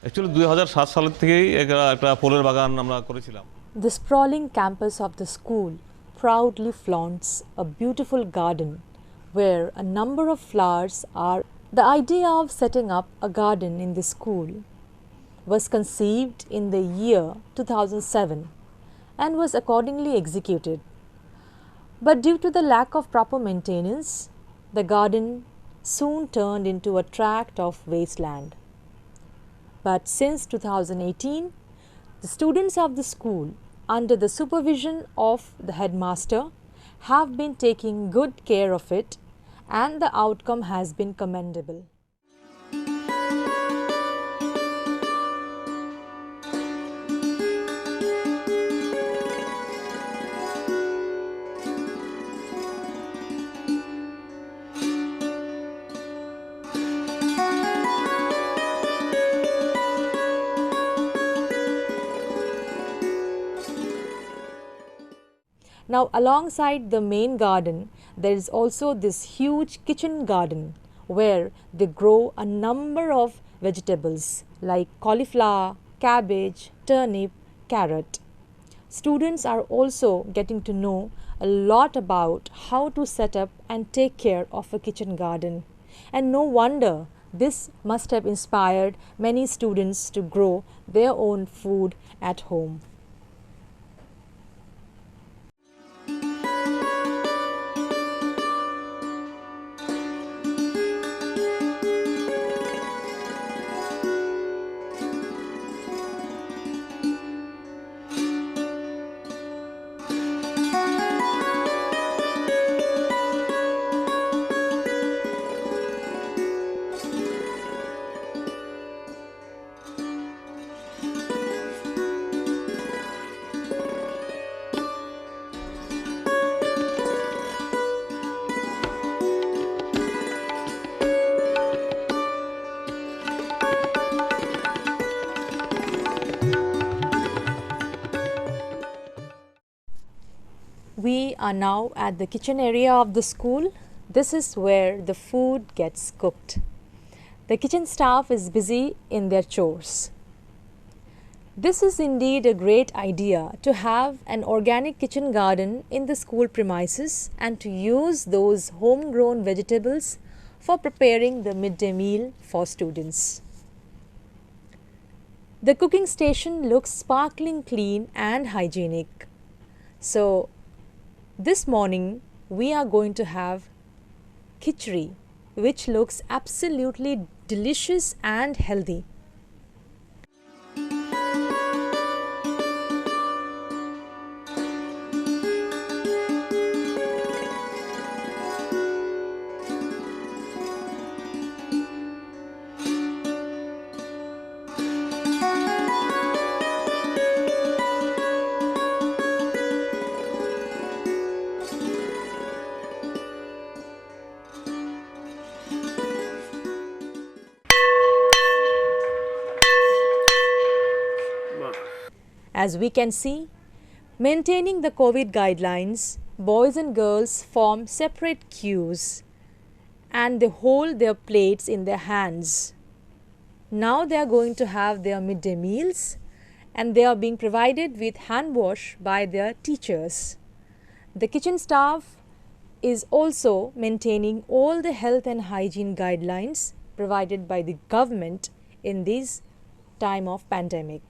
Actually 2007 সালের থেকেই একটা ফুলের বাগান আমরা করেছিলাম। The sprawling campus of the school proudly flaunts a beautiful garden where a number of flowers are. The idea of setting up a garden in the school was conceived in the year 2007 and was accordingly executed. But due to the lack of proper maintenance, the garden soon turned into a tract of wasteland. But since 2018, the students of the school, under the supervision of the headmaster, have been taking good care of it, and the outcome has been commendable. Now, alongside the main garden, there is also this huge kitchen garden where they grow a number of vegetables like cauliflower, cabbage, turnip, carrot. Students are also getting to know a lot about how to set up and take care of a kitchen garden. And no wonder this must have inspired many students to grow their own food at home. We are now at the kitchen area of the school. This is where the food gets cooked. The kitchen staff is busy in their chores. This is indeed a great idea to have an organic kitchen garden in the school premises and to use those homegrown vegetables for preparing the midday meal for students. The cooking station looks sparkling clean and hygienic. So, this morning we are going to have khichdi, which looks absolutely delicious and healthy. As we can see, maintaining the COVID guidelines, boys and girls form separate queues and they hold their plates in their hands. Now they are going to have their midday meals and they are being provided with hand wash by their teachers. The kitchen staff is also maintaining all the health and hygiene guidelines provided by the government in this time of pandemic.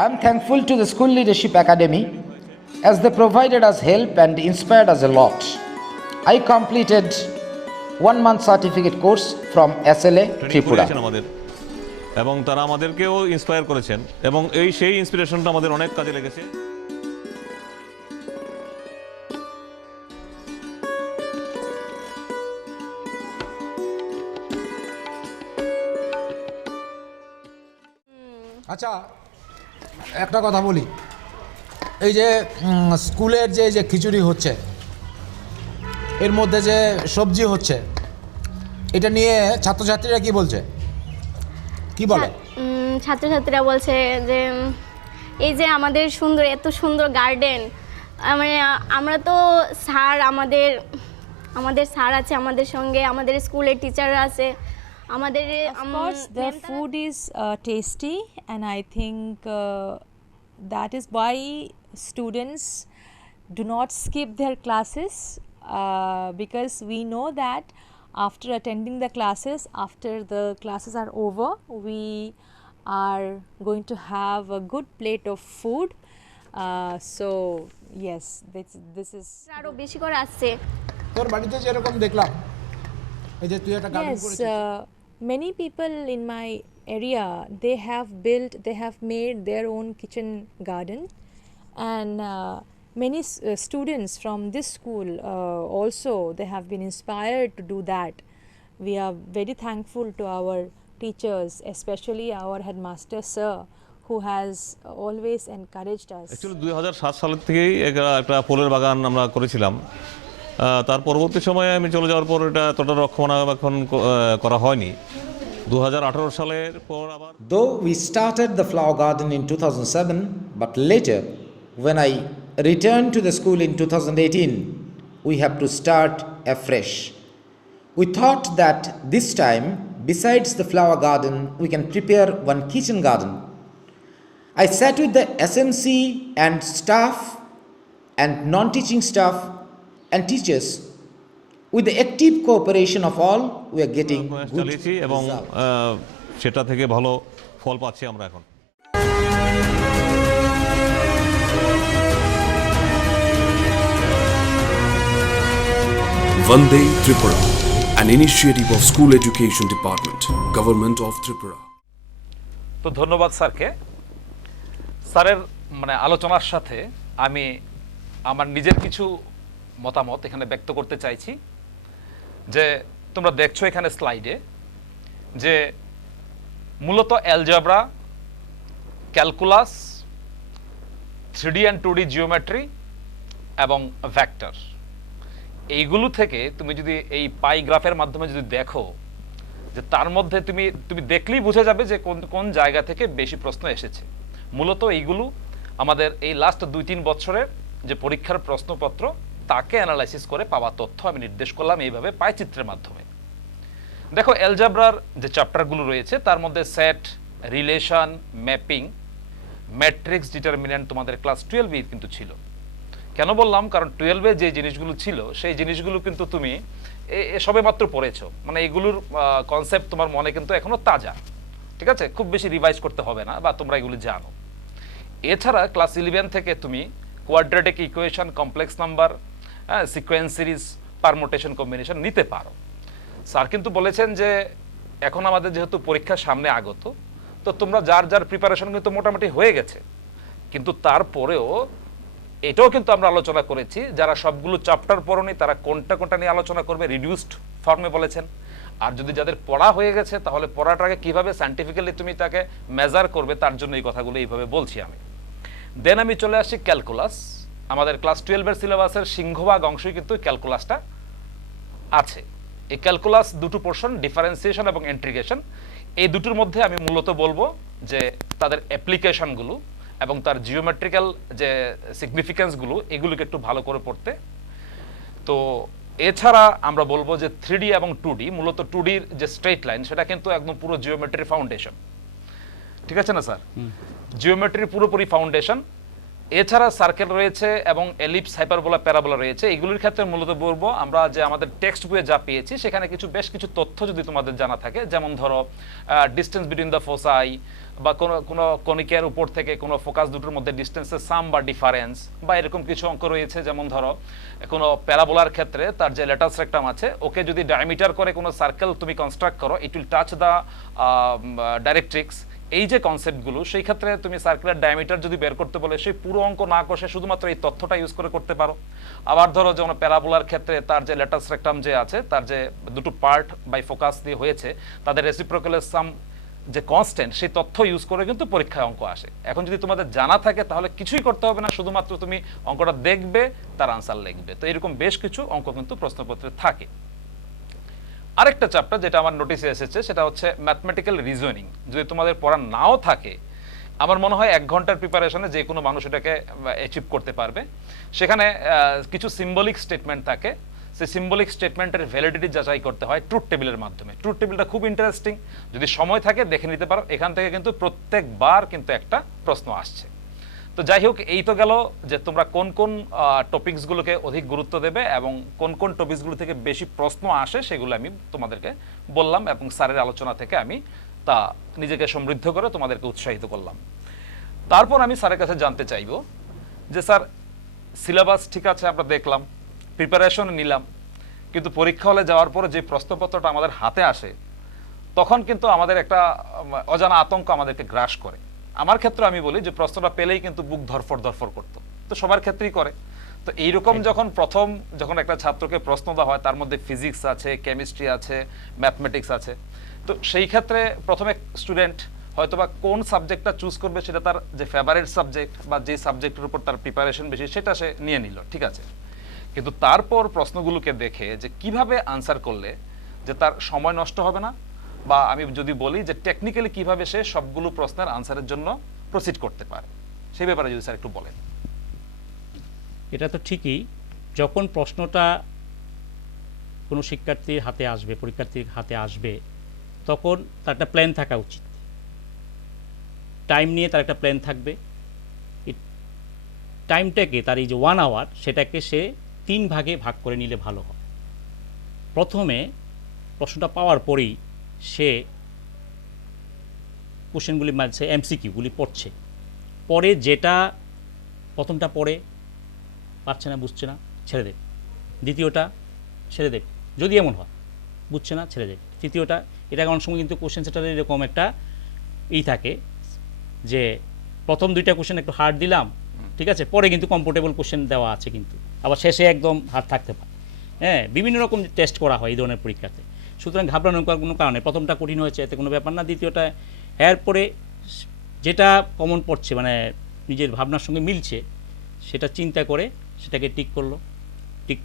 I am thankful to the School Leadership Academy as they provided us help and inspired us a lot. I completed 1 month certificate course from SLA Tripura. আমাদের এবং তারা আমাদেরকেও inspire করেছেন এবং সেই ইন্সপিরেশনটা আমাদের অনেক কাজে লেগেছে। আচ্ছা একটা কথা বলি, এই যে স্কুলের যে খিচুড়ি হচ্ছে এর মধ্যে যে সবজি হচ্ছে এটা নিয়ে ছাত্রছাত্রীরা কি বলছে, কি বলে? ছাত্রছাত্রীরা বলছে যে এই যে আমাদের সুন্দর এত সুন্দর গার্ডেন, মানে আমরা তো স্যার আমাদের স্যার আছে আমাদের সঙ্গে, আমাদের স্কুলের টিচাররা আছে আমাদের। Of course, their food is tasty, and I think that is why students do not skip their classes because we know that after attending the classes, after the classes are over, we are going to have a good plate of food. So yes, this is আরো বেশি করে আসছে। তোর বাড়িতে যেরকম দেখলাম এই যে তুই একটা গার্ডেন yes. করেছিস, Many people in my area, they have made their own kitchen garden, and many students from this school also they have been inspired to do that. We are very thankful to our teachers, especially our headmaster sir, who has always encouraged us. Actually 2007 সালের থেকেই একটা ফুলের বাগান আমরা করেছিলাম। তার পরবর্তী সময়ে আমি চলে যাওয়ার পর এটা এতটা রক্ষণাবেক্ষণ করা হয়নি। 2018 সালের পর আবার Though we started the flower garden in 2007, but later when I returned to the school in 2018, we have to start afresh. We thought that this time, besides the flower garden, we can prepare one kitchen garden. I sat with the SMC and staff and non-teaching staff and teachers. With the active cooperation of all, we are getting প্রয়াস good চালিয়েছি এবং results. সেটা থেকে ভালো ফল পাচ্ছি আমরা এখন। Vande Tripura, an initiative of School Education Department, Government of Tripura. তো ধন্যবাদ স্যারকে। স্যারের আলোচনার সাথে আমি আমার নিজের কিছু মতামত এখানে ব্যক্ত করতে চাইছি। যে তোমরা দেখছো এখানে স্লাইডে যে মূলত algebra, calculus, 3D and 2D geometry এবং ভেক্টর, এইগুলো থেকে তুমি যদি এই পাই গ্রাফের মাধ্যমে যদি দেখো যে তার মধ্যে তুমি দেখলেই বুঝে যাবে যে কোন জায়গা থেকে বেশি প্রশ্ন এসেছে। মূলত এইগুলো আমাদের এই লাস্ট 2-3 বছরের যে পরীক্ষার প্রশ্নপত্র তাকে অ্যানালাইসিস করে পাওয়া তথ্য আমি নির্দেশ করলাম এইভাবে পাইচিত্রের মাধ্যমে। দেখো অ্যালজেব্রার যে চ্যাপ্টারগুলো রয়েছে তার মধ্যে set, relation, mapping matrix determinant তোমাদের ক্লাস 12 কিন্তু ছিল। কেন বললাম? কারণ 12-এ যে জিনিসগুলো ছিল সেই জিনিসগুলো কিন্তু তুমি সবে মাত্র পড়েছো, মানে এগুলোর কনসেপ্ট তোমার মনে কিন্তু এখনো তাজা, ঠিক আছে, খুব বেশি রিভাইজ করতে হবে না, বা তোমরা এগুলো জানো। এছাড়া ক্লাস 11 থেকে তুমি quadratic equation, complex number, sequence series, permutation, combination নিতে পারো। স্যার কিন্তু বলেছেন যে এখন আমাদের যেহেতু পরীক্ষা সামনে আগত, তো তোমরা যার যার প্রিপারেশন কিন্তু মোটামুটি হয়ে গেছে, কিন্তু তারপরেও এটাও কিন্তু আমরা আলোচনা করেছি যারা সবগুলো চ্যাপ্টার পড়নি তারা কোনটা কোনটা নিয়ে আলোচনা করবে রিডিউসড ফর্মে বলেছেন। আর যদি যাদের পড়া হয়ে গেছে তাহলে পড়াটাকে কিভাবে সায়েন্টিফিক্যালি তুমি তাকে মেজার করবে তার জন্য এই কথাগুলো এইভাবে বলছি আমি। দেন আমি চলে আসি ক্যালকুলাস। আমাদের ক্লাস 12-এর সিলেবাসের সিংহভাগ অংশই কিন্তু ক্যালকুলাসটা আছে। এই ক্যালকুলাস দুটো পোর্শন, ডিফারেন্সিয়েশন এবং ইন্টিগ্রেশন, এই দুটোর মধ্যে আমি মূলত বলবো যে তাদের অ্যাপ্লিকেশনগুলো এবং তার জিওমেট্রিক্যাল যে সিগনিফিক্যান্সগুলো এগুলোকে একটু ভালো করে পড়তে। তো এছাড়া আমরা বলবো যে 3D এবং 2D, মূলত 2Dর যে স্ট্রেট লাইন সেটা কিন্তু একদম পুরো জিওমেট্রির ফাউন্ডেশন, ঠিক আছে না স্যার? জিওমেট্রির পুরোপুরি ফাউন্ডেশন। এছাড়া সার্কেল রয়েছে এবং এলিপস, হাইপারবোলা, প্যারাবোলা রয়েছে। এগুলোর ক্ষেত্রে মূলত বলবো আমরা যে আমাদের টেক্সট বইয়ে যা পেয়েছি সেখানে বেশ কিছু তথ্য যদি তোমাদের জানা থাকে, যেমন ধরো ডিস্টেন্স বিটুইন দ্য ফোসাই, বা কোনো কনিকের উপর থেকে কোনো ফোকাস দুটোর মধ্যে ডিস্টেন্সের সাম বা ডিফারেন্স, বা এরকম কিছু অঙ্ক রয়েছে। যেমন ধরো কোনো প্যারাবোলার ক্ষেত্রে তার যে ল্যাটাস রেক্টাম আছে ওকে যদি ডায়ামিটার করে কোনো সার্কেল তুমি কনস্ট্রাক্ট করো, it will touch the directrix. এই যে কনসেপ্টগুলো, সেই ক্ষেত্রে তুমি সার্কুলার ডায়ামিটার যদি বের করতে বলে সেই পুরো অঙ্ক না কষে শুধুমাত্র এই তথ্যটা ইউজ করে করতে পারো। আবার ধরো যেমন প্যারাবোলার ক্ষেত্রে তার যে ল্যাটাস রেক্টাম যে আছে, তার যে দুটো পার্ট বাই ফোকাস দিয়ে হয়েছে, তাদের রেসিপ্রোকালের সাম যে কনস্ট্যান্ট, সেই তথ্য ইউজ করে কিন্তু পরীক্ষায় অঙ্ক আসে। এখন যদি তোমাদের জানা থাকে তাহলে কিছুই করতে হবে না, শুধুমাত্র তুমি অঙ্কটা দেখবে, তার আনসার লিখবে। তো এরকম বেশ কিছু অঙ্ক কিন্তু প্রশ্নপত্রে থাকে। আরেকটা চ্যাপ্টার যেটা আমার নোটিসে এসেছে সেটা হচ্ছে ম্যাথমেটিক্যাল রিজনিং। যদি তোমাদের পড়া নাও থাকে, আমার মনে হয় 1 ঘন্টার প্রিপারেশনে যে কোনো মানুষ এটাকে অ্যাচিভ করতে পারবে। সেখানে কিছু সিম্বলিক স্টেটমেন্ট থাকে, সেই সিম্বলিক স্টেটমেন্টের ভ্যালিডিটি যাচাই করতে হয় ট্রুথ টেবিলের মাধ্যমে। ট্রুথ টেবিলটা খুব ইন্টারেস্টিং, যদি সময় থাকে দেখে নিতে পারো। এখান থেকে কিন্তু প্রত্যেকবার কিন্তু একটা প্রশ্ন আসছে। তো যাই হোক, এই তো গেল যে তোমরা কোন কোন টপিকসগুলোকে অধিক গুরুত্ব দেবে এবং কোন কোন টপিকসগুলো থেকে বেশি প্রশ্ন আসে সেগুলো আমি তোমাদেরকে বললাম, এবং স্যারের আলোচনা থেকে আমি তা নিজেকে সমৃদ্ধ করে তোমাদেরকে উৎসাহিত করলাম। তারপর আমি স্যারের কাছে জানতে চাইব যে স্যার, সিলেবাস ঠিক আছে আমরা দেখলাম, প্রিপারেশন নিলাম, কিন্তু পরীক্ষা হলে যাওয়ার পরে যে প্রশ্নপত্রটা আমাদের হাতে আসে তখন কিন্তু আমাদের একটা অজানা আতঙ্ক আমাদেরকে গ্রাস করে। আমার ক্ষেত্রে আমি বলি যে প্রশ্নটা পেলেই কিন্তু বুক ধরফর করতো, তো সবার ক্ষেত্রেই করে। তো এইরকম যখন একটা ছাত্রকে প্রশ্ন দেওয়া হয়, তার মধ্যে ফিজিক্স আছে, কেমিস্ট্রি আছে, ম্যাথমেটিক্স আছে, তো সেই ক্ষেত্রে প্রথমে স্টুডেন্ট হয়তোবা কোন সাবজেক্টটা চুজ করবে সেটা তার যে ফেভারিট সাবজেক্ট বা যে সাবজেক্টের উপর তার প্রিপারেশন বেশি সেটা সে নিয়ে নিল, ঠিক আছে। কিন্তু তারপর প্রশ্নগুলোকে দেখে যে কিভাবে আনসার করলে যে তার সময় নষ্ট হবে না, বা আমি যদি বলি যে টেকনিক্যালি কিভাবে সে সবগুলো প্রশ্নের আনসারের জন্য প্রসিড করতে পারে, সেই ব্যাপারে যদি স্যার একটু বলেন। এটা তো ঠিকই, যখন প্রশ্নটা কোনো শিক্ষার্থীর হাতে আসবে, পরীক্ষার্থীর হাতে আসবে, তখন তার একটা প্ল্যান থাকা উচিত। টাইম নিয়ে তার একটা প্ল্যান থাকবে। এই টাইমটাকে, তার এই যে 1 আওয়ার, সেটাকে সে 3 ভাগে ভাগ করে নিলে ভালো হয়। প্রথমে প্রশ্নটা পাওয়ার পরেই সে কোশ্চেনগুলি মাঝে এমসিকিউগুলি পড়ছে, পরে যেটা প্রথমটা পড়ে পারছে না, বুঝছে না, ছেড়ে দেবে। দ্বিতীয়টা ছেড়ে দেবে, যদি এমন হয় বুঝছে না, ছেড়ে দেবে। তৃতীয়টা, এটা অনেক সময় কিন্তু কোশ্চেন সেটার এরকম একটা থাকে যে প্রথম 2টা কোশ্চেন একটু হার্ড দিলাম, ঠিক আছে, পরে কিন্তু কমফোর্টেবল কোশ্চেন দেওয়া আছে, কিন্তু আবার শেষে একদম হার্ড থাকতে পারে। হ্যাঁ, বিভিন্ন রকম টেস্ট করা হয় এই ধরনের পরীক্ষাতে। সুতরাং ঘাবড়ানোর কোনো কারণে, প্রথমটা কঠিন হয়েছে এতে কোনো ব্যাপার না, দ্বিতীয়টা এরপরে যেটা কমন পড়ছে, মানে নিজের ভাবনার সঙ্গে মিলছে, সেটা চিন্তা করে সেটাকে টিক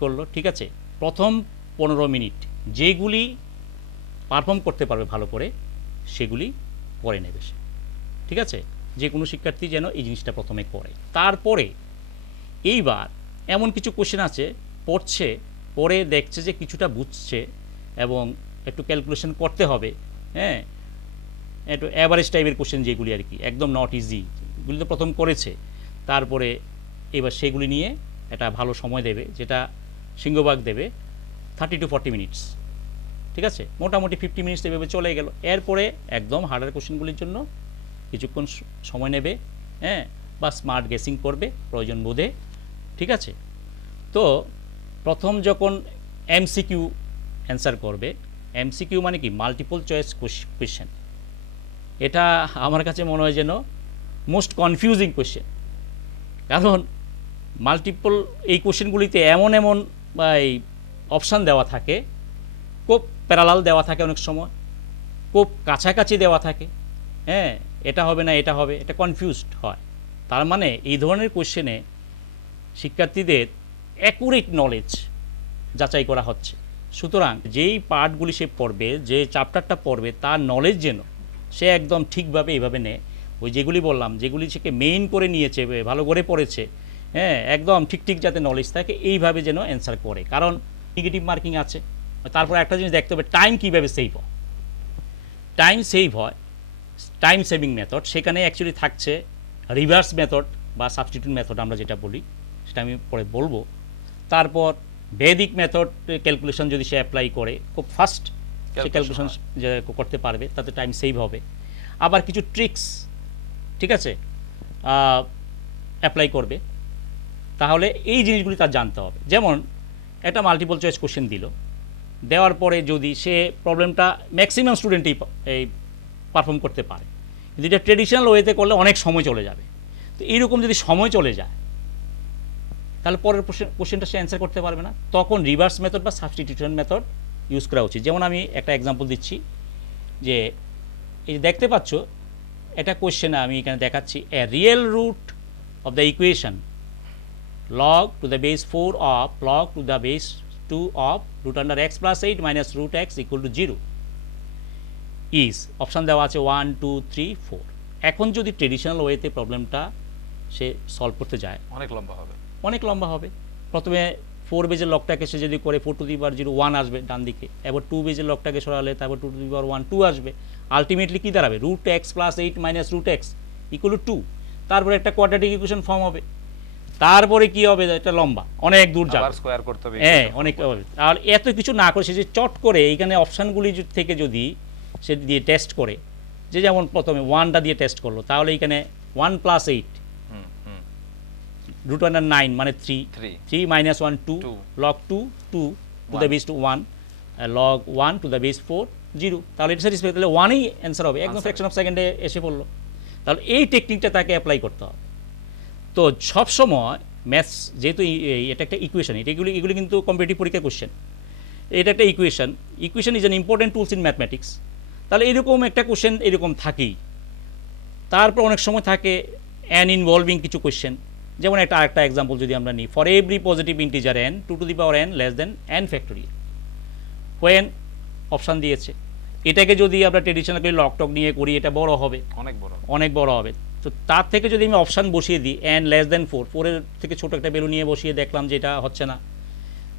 করলো, ঠিক আছে। প্রথম 15 মিনিট যেগুলি পারফর্ম করতে পারবে ভালো করে সেগুলি করে নেবে সে, ঠিক আছে। যে কোনো শিক্ষার্থী যেন এই জিনিসটা প্রথমে করে। তারপরে এইবার এমন কিছু কোশ্চেন আছে, পড়ছে, পরে দেখছে যে কিছুটা বুঝছে এবং একটু ক্যালকুলেশন করতে হবে, হ্যাঁ, একটু অ্যাভারেজ টাইপের কোশ্চেন যেগুলি আর কি, একদম নট ইজি, যেগুলি তো প্রথম করেছে, তারপরে এবার সেগুলি নিয়ে একটা ভালো সময় দেবে, যেটা সিংহভাগ দেবে 30 to 40 মিনিটস, ঠিক আছে, মোটামুটি 50 মিনিটস এভাবে চলে গেল। এরপরে একদম হার্ডার কোশ্চেনগুলির জন্য কিছুক্ষণ সময় নেবে, হ্যাঁ, বা স্মার্ট গেসিং করবে প্রয়োজন বোধে, ঠিক আছে। তো প্রথম যখন এমসিকিউ অ্যান্সার করবে, এমসিকিউ মানে কি, মাল্টিপল চয়েস কোয়েশ্চেন, এটা আমার কাছে মনে হয় যেন মোস্ট কনফিউজিং কোয়েশ্চেন। কারণ মাল্টিপল এই কোয়েশ্চেনগুলিতে এমন এই অপশান দেওয়া থাকে, খুব প্যারালাল দেওয়া থাকে, অনেক সময় খুব কাছাকাছি দেওয়া থাকে, হ্যাঁ, এটা হবে না এটা হবে, এটা কনফিউজড হয়। তার মানে এই ধরনের কোয়েশ্চেনে শিক্ষার্থীদের অ্যাকুরেট নলেজ যাচাই করা হচ্ছে। সুতরাং যেই পার্টগুলি সে পড়বে, যে চ্যাপ্টারটা পড়বে, তার নলেজ যেন সে একদম ঠিকভাবে এইভাবে নেয়, ওই যেগুলি বললাম, যেগুলি সে মেইন করে নিয়েছে, ভালো করে পড়েছে, হ্যাঁ, একদম ঠিক যাতে নলেজ থাকে, এইভাবে যেন অ্যান্সার করে। কারণ নেগেটিভ মার্কিং আছে। তারপর একটা জিনিস দেখতে হবে, টাইম কীভাবে সেভ হয়। টাইম সেভ হয়, টাইম সেভিং মেথড, সেখানে অ্যাকচুয়ালি থাকছে রিভার্স মেথড বা সাবস্টিটিউট মেথড আমরা যেটা বলি, সেটা আমি পরে বলবো। তারপর বেদিক মেথড ক্যালকুলেশন যদি সে অ্যাপ্লাই করে, খুব ফাস্ট সে ক্যালকুলেশন যে করতে পারবে, তাতে টাইম সেভ হবে। আবার কিছু ট্রিক্স, ঠিক আছে, অ্যাপ্লাই করবে। তাহলে এই জিনিসগুলি তার জানতে হবে। যেমন একটা মাল্টিপল চয়েস কোশ্চেন দিল, দেওয়ার পরে যদি সে প্রবলেমটা ম্যাক্সিমাম স্টুডেন্টই এই পারফর্ম করতে পারে, কিন্তু এটা ট্রেডিশনাল ওয়েতে করলে অনেক সময় চলে যাবে। তো এইরকম যদি সময় চলে যায়, তাহলে পরের কোশ্চেনটা সে অ্যান্সার করতে পারবে না। তখন রিভার্স মেথড বা সাবস্টিটিউশন মেথড ইউজ করা উচিত। যেমন আমি একটা এক্সাম্পল দিচ্ছি, যে এই যে দেখতে পাচ্ছ, এটা কোশ্চেনে আমি এখানে দেখাচ্ছি, a real root of the equation log to the base 4 of log to the base 2 of root under x plus 8 minus root x equal to 0 is, option দেওয়া আছে 1 2 3 4। এখন যদি ট্রেডিশনাল ওয়েতে প্রবলেমটা সে সলভ করতে যায়, অনেক লম্বা হবে। প্রথমে 4 বেজের লগটাকে সে যদি করে 4 টু দি পাওয়ার 0 1 আসবে ডান দিকে, এবার 2 বেজের লগটাকে সরালে তারপর 2 টু দি পাওয়ার 1 2 আসবে। আলটিমেটলি কী দাঁড়াবে, root X plus 8 minus root X equal to 2। তারপরে একটা কোয়াড্রেটিক ইকুয়েশন ফর্ম হবে। তারপরে কি হবে, এটা লম্বা, অনেক দূর যাবে, স্কয়ার করতে হবে, হ্যাঁ, অনেক হবে। আর এত কিছু না করে সে যে চট করে এইখানে অপশানগুলি থেকে যদি সে দিয়ে টেস্ট করে, যে যেমন প্রথমে 1টা দিয়ে টেস্ট করলো, তাহলে এইখানে 1 প্লাস 8 রুট আন্ডার 9 মানে 3 minus 1 2 log 2 2 to the base 1 log 1 to the base 4 0। তাহলে এটা স্যাটিসফাই, তাহলে 1ই অ্যান্সার হবে, একদম ফ্র্যাকশন অফ সেকেন্ডে এসে পড়লো। তাহলে এই টেকনিকটা তাকে অ্যাপ্লাই করতে হবে। তো সবসময় ম্যাথস যেহেতু এটা একটা ইকুয়েশন, এগুলি কিন্তু কম্পিটিটিভ পরীক্ষার কোশ্চেন, এটা একটা equation is an important tools in mathematics. তাহলে এরকম একটা কোশ্চেন এরকম থাকেই। তারপর অনেক সময় থাকে অ্যান ইনভলভিং কিছু কোশ্চেন। যেমন আরেকটা এক্সাম্পল যদি আমরা নিই, for every positive integer n 2 to the power n less than n factorial, when option দিয়েছে, এটাকে যদি আমরা ট্রেডিশনালি লগ টক নিয়ে করি, এটা বড় হবে, অনেক বড় হবে। তো তার থেকে যদি আমি অপশান বসিয়ে দিই n লেস দেন 4, 4-এর থেকে ছোটো একটা ভ্যালু নিয়ে বসিয়ে দেখলাম যে এটা হচ্ছে না,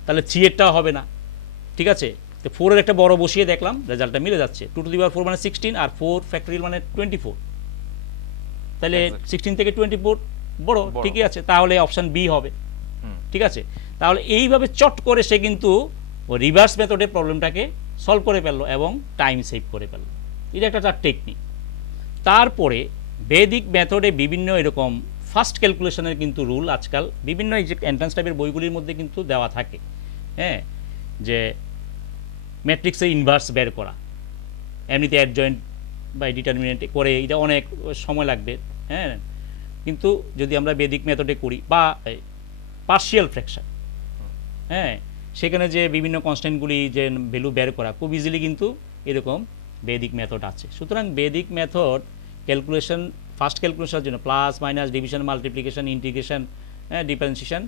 তাহলে 3-এরটাও হবে না, ঠিক আছে। তো 4-এর একটা বড় বসিয়ে দেখলাম, রেজাল্টটা মিলে যাচ্ছে। 2 টু দি পাওয়ার 4 মানে 16, আর 4 ফ্যাক্টোরিয়াল মানে 24, তাহলে 16 থেকে 24 বড়, ঠিকই আছে, তাহলে অপশান বি হবে, ঠিক আছে। তাহলে এইভাবে চট করে সে কিন্তু রিভার্স মেথডে প্রবলেমটাকে সলভ করে ফেললো এবং টাইম সেভ করে ফেললো। এটা একটা তার টেকনিক। তারপরে বেদিক মেথডে বিভিন্ন এরকম ফাস্ট ক্যালকুলেশনের কিন্তু রুল আজকাল বিভিন্ন এই যে এন্ট্রান্স টাইপের বইগুলির মধ্যে কিন্তু দেওয়া থাকে, হ্যাঁ, যে ম্যাট্রিক্সের ইনভার্স বের করা, এমনিতে অ্যাডজয়েন্ট বাই ডিটারমিনেন্ট করে, এটা অনেক সময় লাগবে, হ্যাঁ। কিন্তু যদি আমরা বেদিক মেথডে করি, বা পার্শিয়াল ফ্র্যাকশন, হ্যাঁ, সেখানে যে বিভিন্ন কনস্ট্যান্টগুলি যে ভ্যালু বের করা খুব ইজিলি কিন্তু এরকম বেদিক মেথড আছে। সুতরাং বেদিক মেথড ক্যালকুলেশন, ফাস্ট ক্যালকুলেশনের জন্য plus minus division multiplication integration differentiation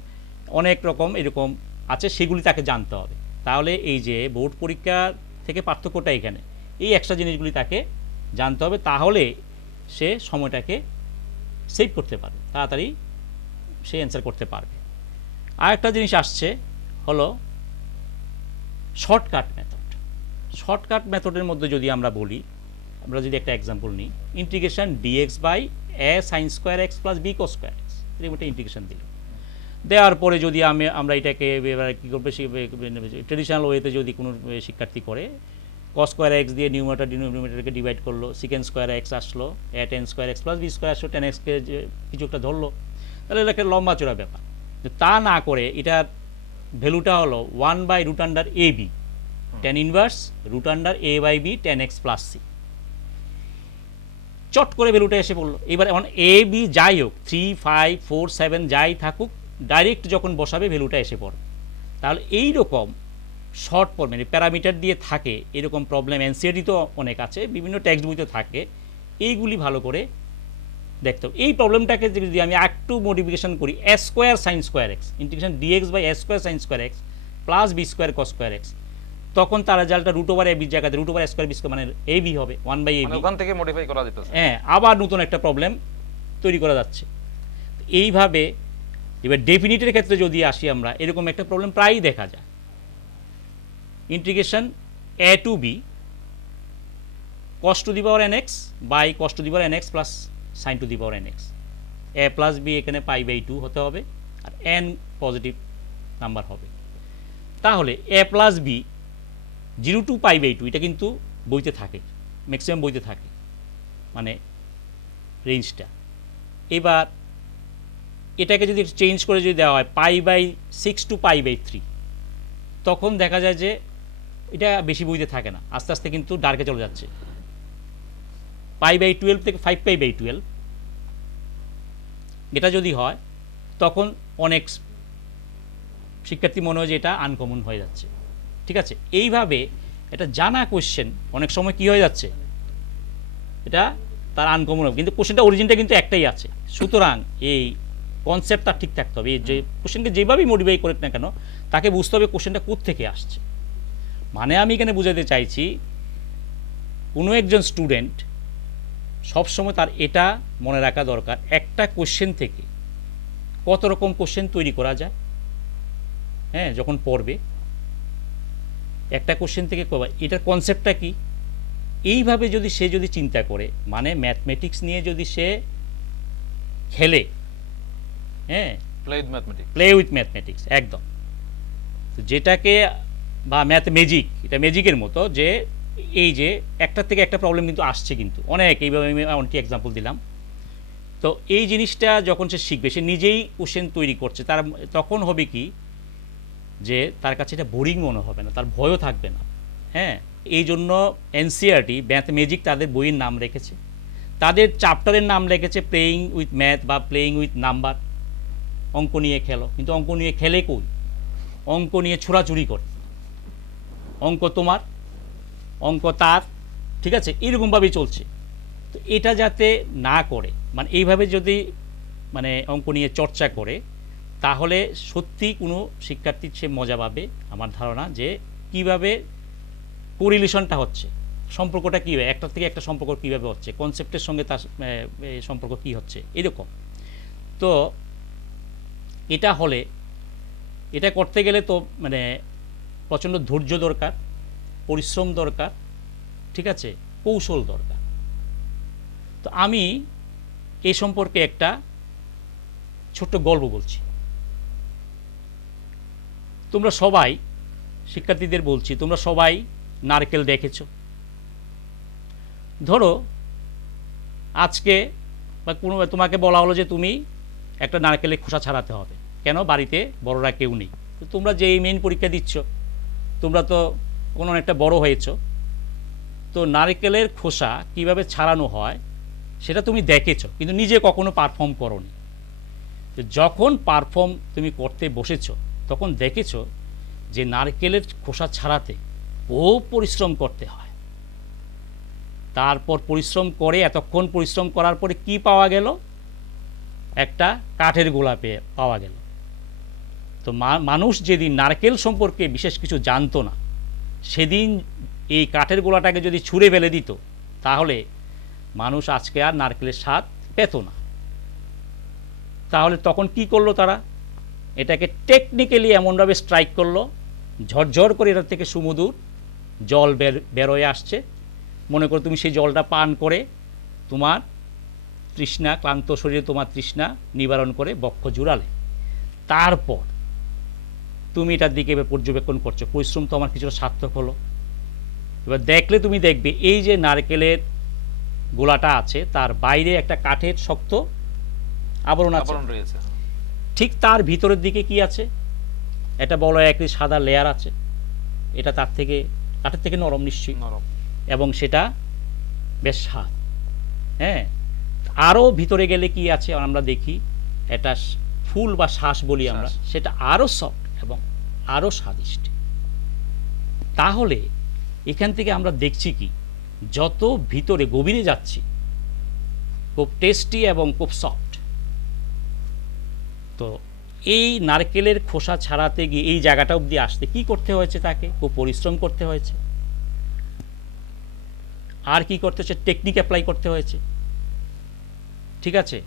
অনেক রকম এরকম আছে, সেগুলি তাকে জানতে হবে। তাহলে এই যে বোর্ড পরীক্ষা থেকে পার্থক্যটা এখানে, এই এক্সট্রা জিনিসগুলি তাকে জানতে হবে, তাহলে সে সময়টাকে সেভ করতে পারবে, তাড়াতাড়ি সে অ্যান্সার করতে পারবে। আর একটা জিনিস আসছে হলো শর্টকাট মেথড। শর্টকাট মেথডের মধ্যে যদি আমরা বলি, আমরা যদি একটা এক্সাম্পল নিই, integration dx by A sine square x plus B cos square X, এরকম একটা ইন্টিগ্রেশন দিল। দেওয়ার পরে যদি আমরা এটাকে এবার কী করবে, ট্রেডিশনাল ওয়েতে যদি কোনো শিক্ষার্থী করে কস স্কোয়ার এক্স দিয়ে নিউমারেটরকে ডিভাইড করলো, সিকেন্ড স্কোয়ার এক্স আসলো, a tan square x plus b square আসলো, 10x-কে কিছু একটা ধরলো, তাহলে এটা একটা লম্বা চড়া ব্যাপার। তা না করে এটার ভ্যালুটা হলো 1/√AB, tan inverse √A/B tan x plus C, চট করে ভ্যালুটা এসে পড়লো। এবার এখন এ বি যাই হোক 3, 5, 4, 7 যাই থাকুক, ডাইরেক্ট যখন বসাবে ভ্যালুটা এসে পড়ে। তাহলে এই রকম শর্ট ফর্ম মানে প্যারামিটার দিয়ে থাকে এরকম প্রবলেম এনসিআরটি তো অনেক আছে, বিভিন্ন টেক্সট বইতে থাকে, এইগুলি ভালো করে দেখতে হবে। এই প্রবলেমটাকে যদি আমি একটু মডিফিকেশন করি, a square sine square x integration dx by a square sine square x plus b square cos square x, তখন তার রেজাল্টটা √A/B জায়গাতে √A² বি স্কোয়ার মানে AB হবে 1/AB, ওখান থেকে মডিফাই করা যেতেছে। হ্যাঁ, আবার নতুন একটা প্রবলেম তৈরি করা যাচ্ছে। এইভাবে এবার ডেফিনিটের ক্ষেত্রে যদি আসি আমরা, এরকম একটা প্রবলেম প্রায়ই দেখা যায়। Integration A to B cos to the power nx by cos to the power nx plus sin to the power nx, a plus b এখানে π/2 হতে হবে আর n পজিটিভ নাম্বার হবে। তাহলে a প্লাস b 0 to π/2 এটা কিন্তু বইতে থাকে, maximum বইতে থাকে মানে রেঞ্জটা। এবার এটাকে যদি চেঞ্জ করে যদি দেওয়া হয় π/6 to π/3, তখন দেখা যায় যে এটা বেশি বইতে থাকে না, আস্তে আস্তে কিন্তু ডার্কে চলে যাচ্ছে। π/12 থেকে 5π/12 এটা যদি হয়, তখন অনেক শিক্ষার্থী মনে হয় যে এটা আনকমন হয়ে যাচ্ছে। ঠিক আছে, এইভাবে এটা জানা কোশ্চেন অনেক সময় কি হয়ে যাচ্ছে, এটা তার আনকমন হবে, কিন্তু কোশ্চেনটা অরিজিনটা কিন্তু একটাই আছে। সুতরাং এই কনসেপ্টটা ঠিক থাকতে হবে, এই যে কোশ্চেনকে যেভাবেই মডিফাই করুক না কেন, তাকে বুঝতে হবে কোশ্চেনটা কোত্থেকে আসছে। মানে আমি এখানে বোঝাতে চাইছি, কোনো একজন স্টুডেন্ট সবসময় তার এটা মনে রাখা দরকার, একটা কোশ্চেন থেকে কত রকম কোশ্চেন তৈরি করা যায়। হ্যাঁ, যখন পড়বে একটা কোশ্চেন থেকে এটার কনসেপ্টটা কি, এইভাবে যদি সে যদি চিন্তা করে, মানে ম্যাথমেটিক্স নিয়ে যদি সে খেলে, হ্যাঁ, প্লে উইথ ম্যাথমেটিক্স একদম, যেটাকে বা ম্যাথ ম্যাজিক, এটা ম্যাজিকের মতো, যে এই যে একটার থেকে একটা প্রবলেম কিন্তু আসছে, কিন্তু অনেক, এইভাবে আমি অনেকটি এক্সাম্পল দিলাম। তো এই জিনিসটা যখন সে শিখবে, সে নিজেই কোশ্চেন তৈরি করছে, তার তখন হবে কি যে তার কাছে এটা বোরিং মনে হবে না, তার ভয়ও থাকবে না। হ্যাঁ, এই জন্য এনসিআরটি ম্যাথ ম্যাজিক তাদের বইয়ের নাম রেখেছে, তাদের চ্যাপ্টারের নাম রেখেছে প্লেয়িং উইথ ম্যাথ বা প্লেয়িং উইথ নাম্বার। অঙ্ক নিয়ে খেলো, কিন্তু অঙ্ক নিয়ে খেলে কই, অঙ্ক নিয়ে ছোড়াছুড়ি করে, অঙ্ক তোমার অঙ্ক তার, ঠিক আছে, এরকমভাবেই চলছে। তো এটা যাতে না করে, মানে এইভাবে যদি মানে অঙ্ক নিয়ে চর্চা করে, তাহলে সত্যি কোনো শিক্ষার্থীর সে মজা পাবে। আমার ধারণা যে কিভাবে কোরিলেশনটা হচ্ছে, সম্পর্কটা কীভাবে একটার থেকে একটা সম্পর্ক কীভাবে হচ্ছে, কনসেপ্টের সঙ্গে তার সম্পর্ক কী হচ্ছে, এরকম। তো এটা হলে, এটা করতে গেলে তো মানে প্রচণ্ড ধৈর্য দরকার, পরিশ্রম দরকার, ঠিক আছে, কৌশল দরকার। তো আমি এই সম্পর্কে একটা ছোট্ট গল্প বলছি। তোমরা সবাই, শিক্ষার্থীদের বলছি, তোমরা সবাই নারকেল দেখেছো। ধরো আজকে বা কোনো তোমাকে বলা হলো যে তুমি একটা নারকেলের খোসা ছাড়াতে হবে, কেন, বাড়িতে বড়রা কেউ নেই। তো তোমরা যে এই মেইন পরীক্ষা দিচ্ছ, তোমরা তো কোনো একটা বড় হয়েছো, তো নারকেলের খোসা কিভাবে ছাড়ানো হয় সেটা তুমি দেখেছো, কিন্তু নিজে কখনো পারফর্ম করোনি। তো যখন পারফর্ম তুমি করতে বসেছো, তখন দেখেছো যে নারকেলের খোসা ছাড়াতে বহু পরিশ্রম করতে হয়। তারপর পরিশ্রম করে, এতক্ষণ পরিশ্রম করার পরে কি পাওয়া গেল, একটা কাঠের গোলা পাওয়া গেল। তো মানুষ যেদিন নারকেল সম্পর্কে বিশেষ কিছু জানতো না, সেদিন এই কাঠের গোলাটাকে যদি ছুঁড়ে ফেলে দিত, তাহলে মানুষ আজকে আর নারকেলের স্বাদ পেত না। তাহলে তখন কি করলো তারা, এটাকে টেকনিক্যালি এমনভাবে স্ট্রাইক করলো, ঝরঝর করে এটার থেকে সুমধুর জল বেরোয় আসছে। মনে করো তুমি সেই জলটা পান করে তোমার তৃষ্ণা, ক্লান্ত শরীরে তোমার তৃষ্ণা নিবারণ করে বক্ষ জুড়ালে। তারপর তুমি এটার দিকে এবার পর্যবেক্ষণ করছো, পরিশ্রম তো আমার কিছুটা সার্থক হলো। এবার দেখলে তুমি দেখবে এই যে নারকেলের গোলাটা আছে তার বাইরে একটা কাঠের শক্ত আবরণ আছে, আবরণ রয়েছে। ঠিক তার ভিতরের দিকে কি আছে, এটা বলো একটি সাদা লেয়ার আছে, এটা তার থেকে কাঠের থেকে নরম নিশ্চয়ই, নরম। এবং সেটা বেশ স্বাদ। হ্যাঁ, আরও ভিতরে গেলে কি আছে আমরা দেখি, এটা ফুল বা শ্বাস বলি আমরা, সেটা আরও সফট এবং আরও স্বাদিষ্ট। তাহলে এখান থেকে আমরা দেখছি কি, যত ভিতরে গভীরে যাচ্ছি খুব টেস্টি এবং খুব সফট। তো এই নারকেলের খোসা ছাড়াতে গিয়ে এই জায়গাটা অবধি আসতে কি করতে হয়েছে, তাকে খুব পরিশ্রম করতে হয়েছে। আর কি করতে হয়েছে, টেকনিক অ্যাপ্লাই করতে হয়েছে, ঠিক আছে,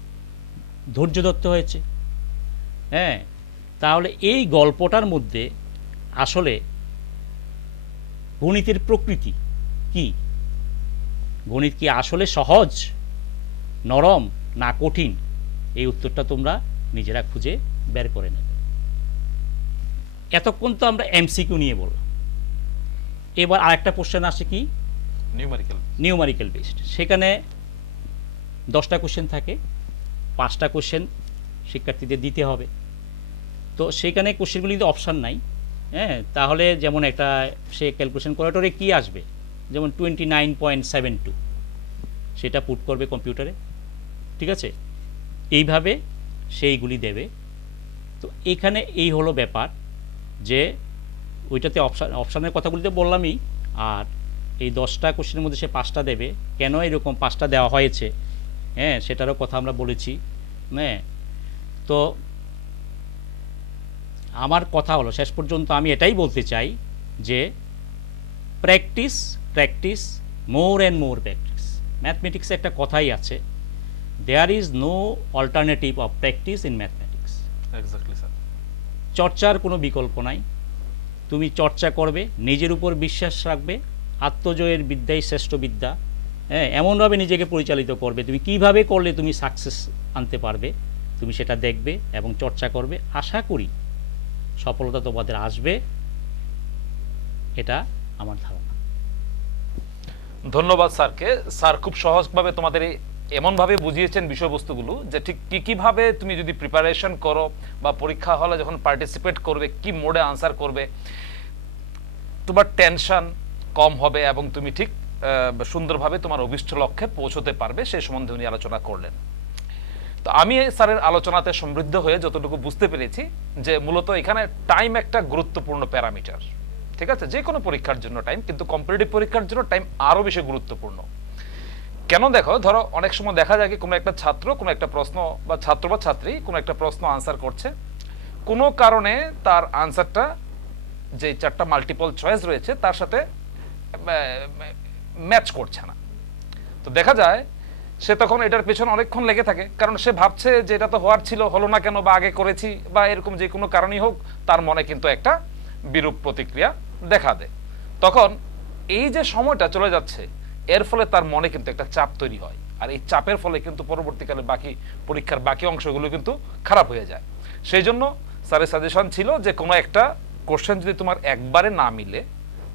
ধৈর্য ধরতে হয়েছে। হ্যাঁ, তাহলে এই গল্পটার মধ্যে আসলে গণিতের প্রকৃতি কি, গণিত কি আসলে সহজ, নরম না কঠিন, এই উত্তরটা তোমরা নিজেরা খুঁজে বের করে নেবে। এতক্ষণ তো আমরা এমসিকিউ নিয়ে বললাম, এবার আরেকটা কোশ্চেন আসে কি, নিউমারিক্যাল বেসড। সেখানে 10টা কোশ্চেন থাকে, 5টা কোশ্চেন শিক্ষার্থীদের দিতে হবে। তো সেখানে কোশ্চেনগুলিতে অপশান নাই। হ্যাঁ, তাহলে যেমন একটা সে ক্যালকুলেশন করাটোরে কি আসবে, যেমন 29.72 সেটা পুট করবে কম্পিউটারে, ঠিক আছে, এইভাবে সেইগুলি দেবে। তো এখানে এই হলো ব্যাপার, যে ওইটাতে অপশানের কথাগুলিতে বললামই, আর এই 10টা কোশ্চেনের মধ্যে সে 5টা দেবে। কেন এরকম 5টা দেওয়া হয়েছে, হ্যাঁ, সেটারও কথা আমরা বলেছি। হ্যাঁ, তো আমার কথা হলো শেষ পর্যন্ত আমি এটাই বলতে চাই যে practice practice more and more practice. ম্যাথমেটিক্সে একটা কথাই আছে, there is no alternative of practice in mathematics. Exactly sir. চর্চার কোনো বিকল্প নাই, তুমি চর্চা করবে, নিজের উপর বিশ্বাস রাখবে, আত্মজয়ের বিদ্যাই শ্রেষ্ঠ বিদ্যা। হ্যাঁ, এমনভাবে নিজেকে পরিচালিত করবে, তুমি কিভাবে করলে তুমি সাকসেস আনতে পারবে, তুমি সেটা দেখবে এবং চর্চা করবে। আশা করি সফলতা তোমাদের আসবে, এটা আমার ধারণা। ধন্যবাদ স্যারকে। স্যার খুব সহজভাবে তোমাদের এমনভাবে বুঝিয়েছেন বিষয়বস্তুগুলো যে ঠিক কীভাবে তুমি যদি প্রিপারেশন করো বা পরীক্ষা হলে যখন পার্টিসিপেট করবে কি মোডে আনসার করবে, তোমার টেনশন কম হবে এবং তুমি ঠিক সুন্দরভাবে তোমার অভিষ্ট লক্ষ্যে পৌঁছতে পারবে, সেই সম্বন্ধে উনি আলোচনা করলেন। তো আমি স্যারের আলোচনাতে সমৃদ্ধ হয়ে যতটুকু বুঝতে পেরেছি যে মূলত এখানে টাইম একটা গুরুত্বপূর্ণ প্যারামিটার, ঠিক আছে, যে কোনো পরীক্ষার জন্য টাইম, কিন্তু কম্পিটিটিভ পরীক্ষার জন্য টাইম আরও বেশি গুরুত্বপূর্ণ। কেন দেখো, ধরো অনেক সময় দেখা যায় কি কোনো একটা ছাত্র কোনো একটা প্রশ্ন বা ছাত্র বা ছাত্রী কোনো একটা প্রশ্ন আনসার করছে, কোনো কারণে তার আনসারটা যে 4টা মাল্টিপল চয়েস রয়েছে তার সাথে ম্যাচ করছে না। তো দেখা যায় সে তখন এটার পেছনে অনেকক্ষণ লেগে থাকে, কারণ সে ভাবছে যে এটা তো হওয়ার ছিল, হলো না কেন, বা আগে করেছি, বা এরকম যে কোনো কারণই হোক তার মনে কিন্তু একটা বিরূপ প্রতিক্রিয়া দেখা দেয়। তখন এই যে সময়টা চলে যাচ্ছে, এর ফলে তার মনে কিন্তু একটা চাপ তৈরি হয়, আর এই চাপের ফলে কিন্তু পরবর্তীকালে বাকি পরীক্ষার বাকি অংশগুলো কিন্তু খারাপ হয়ে যায়। সেই জন্য স্যারের সাজেশন ছিল যে কোনো একটা কোশ্চেন যদি তোমার একবারে না মিলে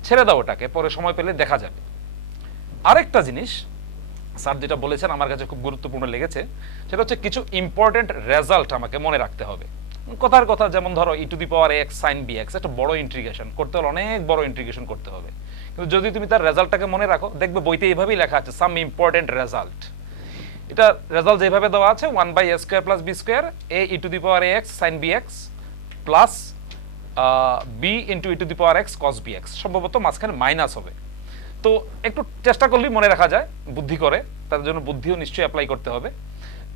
ছেড়ে দাও, ওটাকে পরে সময় পেলে দেখা যাবে। আরেকটা জিনিস স্যার যেটা বলেছেন আমার কাছে খুব গুরুত্বপূর্ণ লেগেছে, সেটা হচ্ছে কিছু ইম্পর্টেন্ট রেজাল্ট আমাকে মনে রাখতে হবে। কথার কথা, যেমন ধরো e⁴x sin bx একটা বড় ইন্টিগ্রেশন করতে হলে অনেক বড় ইন্টিগ্রেশন করতে হবে, কিন্তু যদি তুমি তার রেজাল্টটাকে মনে রাখো, দেখবে বইতে এইভাবেই লেখা আছে সাম ইম্পর্টেন্ট রেজাল্ট। এটা রেজাল্ট যেভাবে দেওয়া আছে 1/a² + b² a e⁴x sin bx plus b e⁴x cos bx, সম্ভবত মাঝখানে মাইনাস হবে। তো একটু চেষ্টা করলেই মনে রাখা যায়, বুদ্ধি করে, তার জন্য বুদ্ধিও নিশ্চয়ই অ্যাপ্লাই করতে হবে।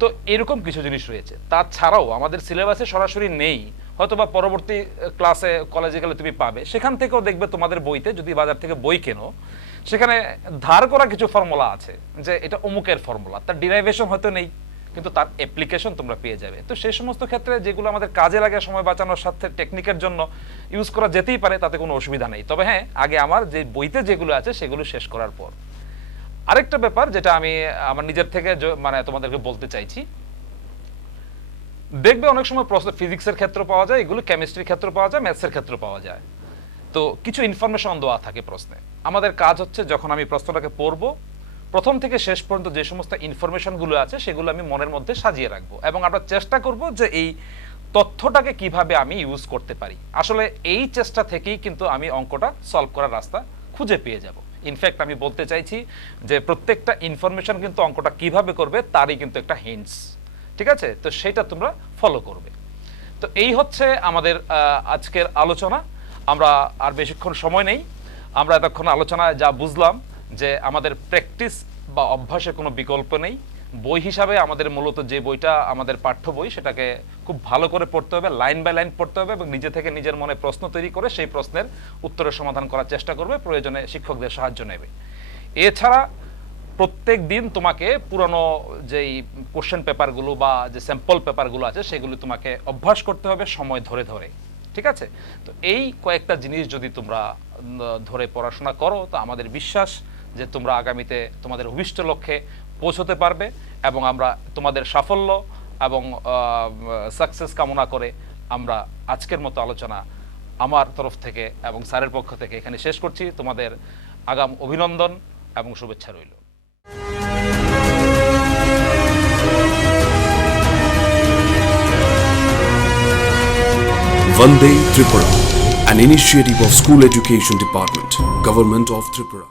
তো এরকম কিছু জিনিস রয়েছে, তাছাড়াও আমাদের সিলেবাসে সরাসরি নেই, হয়তো বা পরবর্তী ক্লাসে কলেজে গেলে তুমি পাবে, সেখান থেকেও দেখবে তোমাদের বইতে যদি বাজার থেকে বই কেনো, সেখানে ধার করা কিছু ফর্মুলা আছে যে এটা অমুকের ফর্মুলা, তার ডিরাইভেশন হয়তো নেই কিন্তু তার অ্যাপ্লিকেশন তোমরা পেয়ে যাবে। তো সেই সমস্ত ক্ষেত্রে যেগুলো আমাদের কাজে লাগে সময় বাঁচানোর সাথে টেকনিকের জন্য ইউজ করা যেতেই পারে, তাতে কোনো অসুবিধা নেই। তবে হ্যাঁ, আগে আমার যে বইতে যেগুলো আছে সেগুলো শেষ করার পর। আরেকটা ব্যাপার যেটা আমি আমার নিজের থেকে মানে তোমাদেরকে বলতে চাইছি, দেখবে অনেক সময় প্রশ্ন ফিজিক্সের ক্ষেত্রে পাওয়া যায়, এগুলো কেমিস্ট্রির ক্ষেত্রে পাওয়া যায়, ম্যাথসের ক্ষেত্রে পাওয়া যায়। তো কিছু ইনফরমেশন দেওয়া থাকে প্রশ্নে। আমাদের কাজ হচ্ছে যখন আমি প্রশ্নটাকে পড়বো, প্রথম থেকে শেষ পর্যন্ত যে সমস্ত ইনফরমেশনগুলো আছে সেগুলো আমি মনের মধ্যে সাজিয়ে রাখবো এবং আমরা চেষ্টা করব যে এই তথ্যটাকে কিভাবে আমি ইউজ করতে পারি। আসলে এই চেষ্টা থেকেই কিন্তু আমি অঙ্কটা সলভ করার রাস্তা খুঁজে পেয়ে যাব। ইনফ্যাক্ট আমি বলতে চাইছি যে প্রত্যেকটা ইনফরমেশন কিন্তু অঙ্কটা কিভাবে করবে তারই কিন্তু একটা হিন্টস, ঠিক আছে? তো সেটা তোমরা ফলো করবে। তো এই হচ্ছে আমাদের আজকের আলোচনা। আমরা আর বেশিক্ষণ সময় নেই। আমরা এতক্ষণ আলোচনায় যা বুঝলাম যে আমাদের প্র্যাকটিস বা অভ্যাসের কোনো বিকল্প নেই। বই হিসাবে আমাদের মূলত যে বইটা আমাদের পাঠ্য বই, সেটাকে খুব ভালো করে পড়তে হবে, লাইন বাই লাইন পড়তে হবে এবং নিজে থেকে নিজের মনে প্রশ্ন তৈরি করে সেই প্রশ্নের উত্তরের সমাধান করার চেষ্টা করবে, প্রয়োজনে শিক্ষকদের সাহায্য নেবে। এছাড়া প্রত্যেক দিন তোমাকে পুরনো যেই কোশ্চেন পেপারগুলো বা যে স্যাম্পল পেপারগুলো আছে সেগুলো তোমাকে অভ্যাস করতে হবে সময় ধরে ধরে, ঠিক আছে? তো এই কয়েকটা জিনিস যদি তোমরা ধরে পড়াশোনা করো তো আমাদের বিশ্বাস যে তোমরা আগামীতে তোমাদের অভিষ্ট লক্ষ্যে পৌঁছতে পারবে এবং আমরা তোমাদের সাফল্য এবং সাকসেস কামনা করে আমরা আজকের মতো আলোচনা আমার তরফ থেকে এবং স্যারের পক্ষ থেকে এখানে শেষ করছি। তোমাদের আগাম অভিনন্দন এবং শুভেচ্ছা রইল। Vande Tripura, an initiative of School Education Department, Government of Tripura.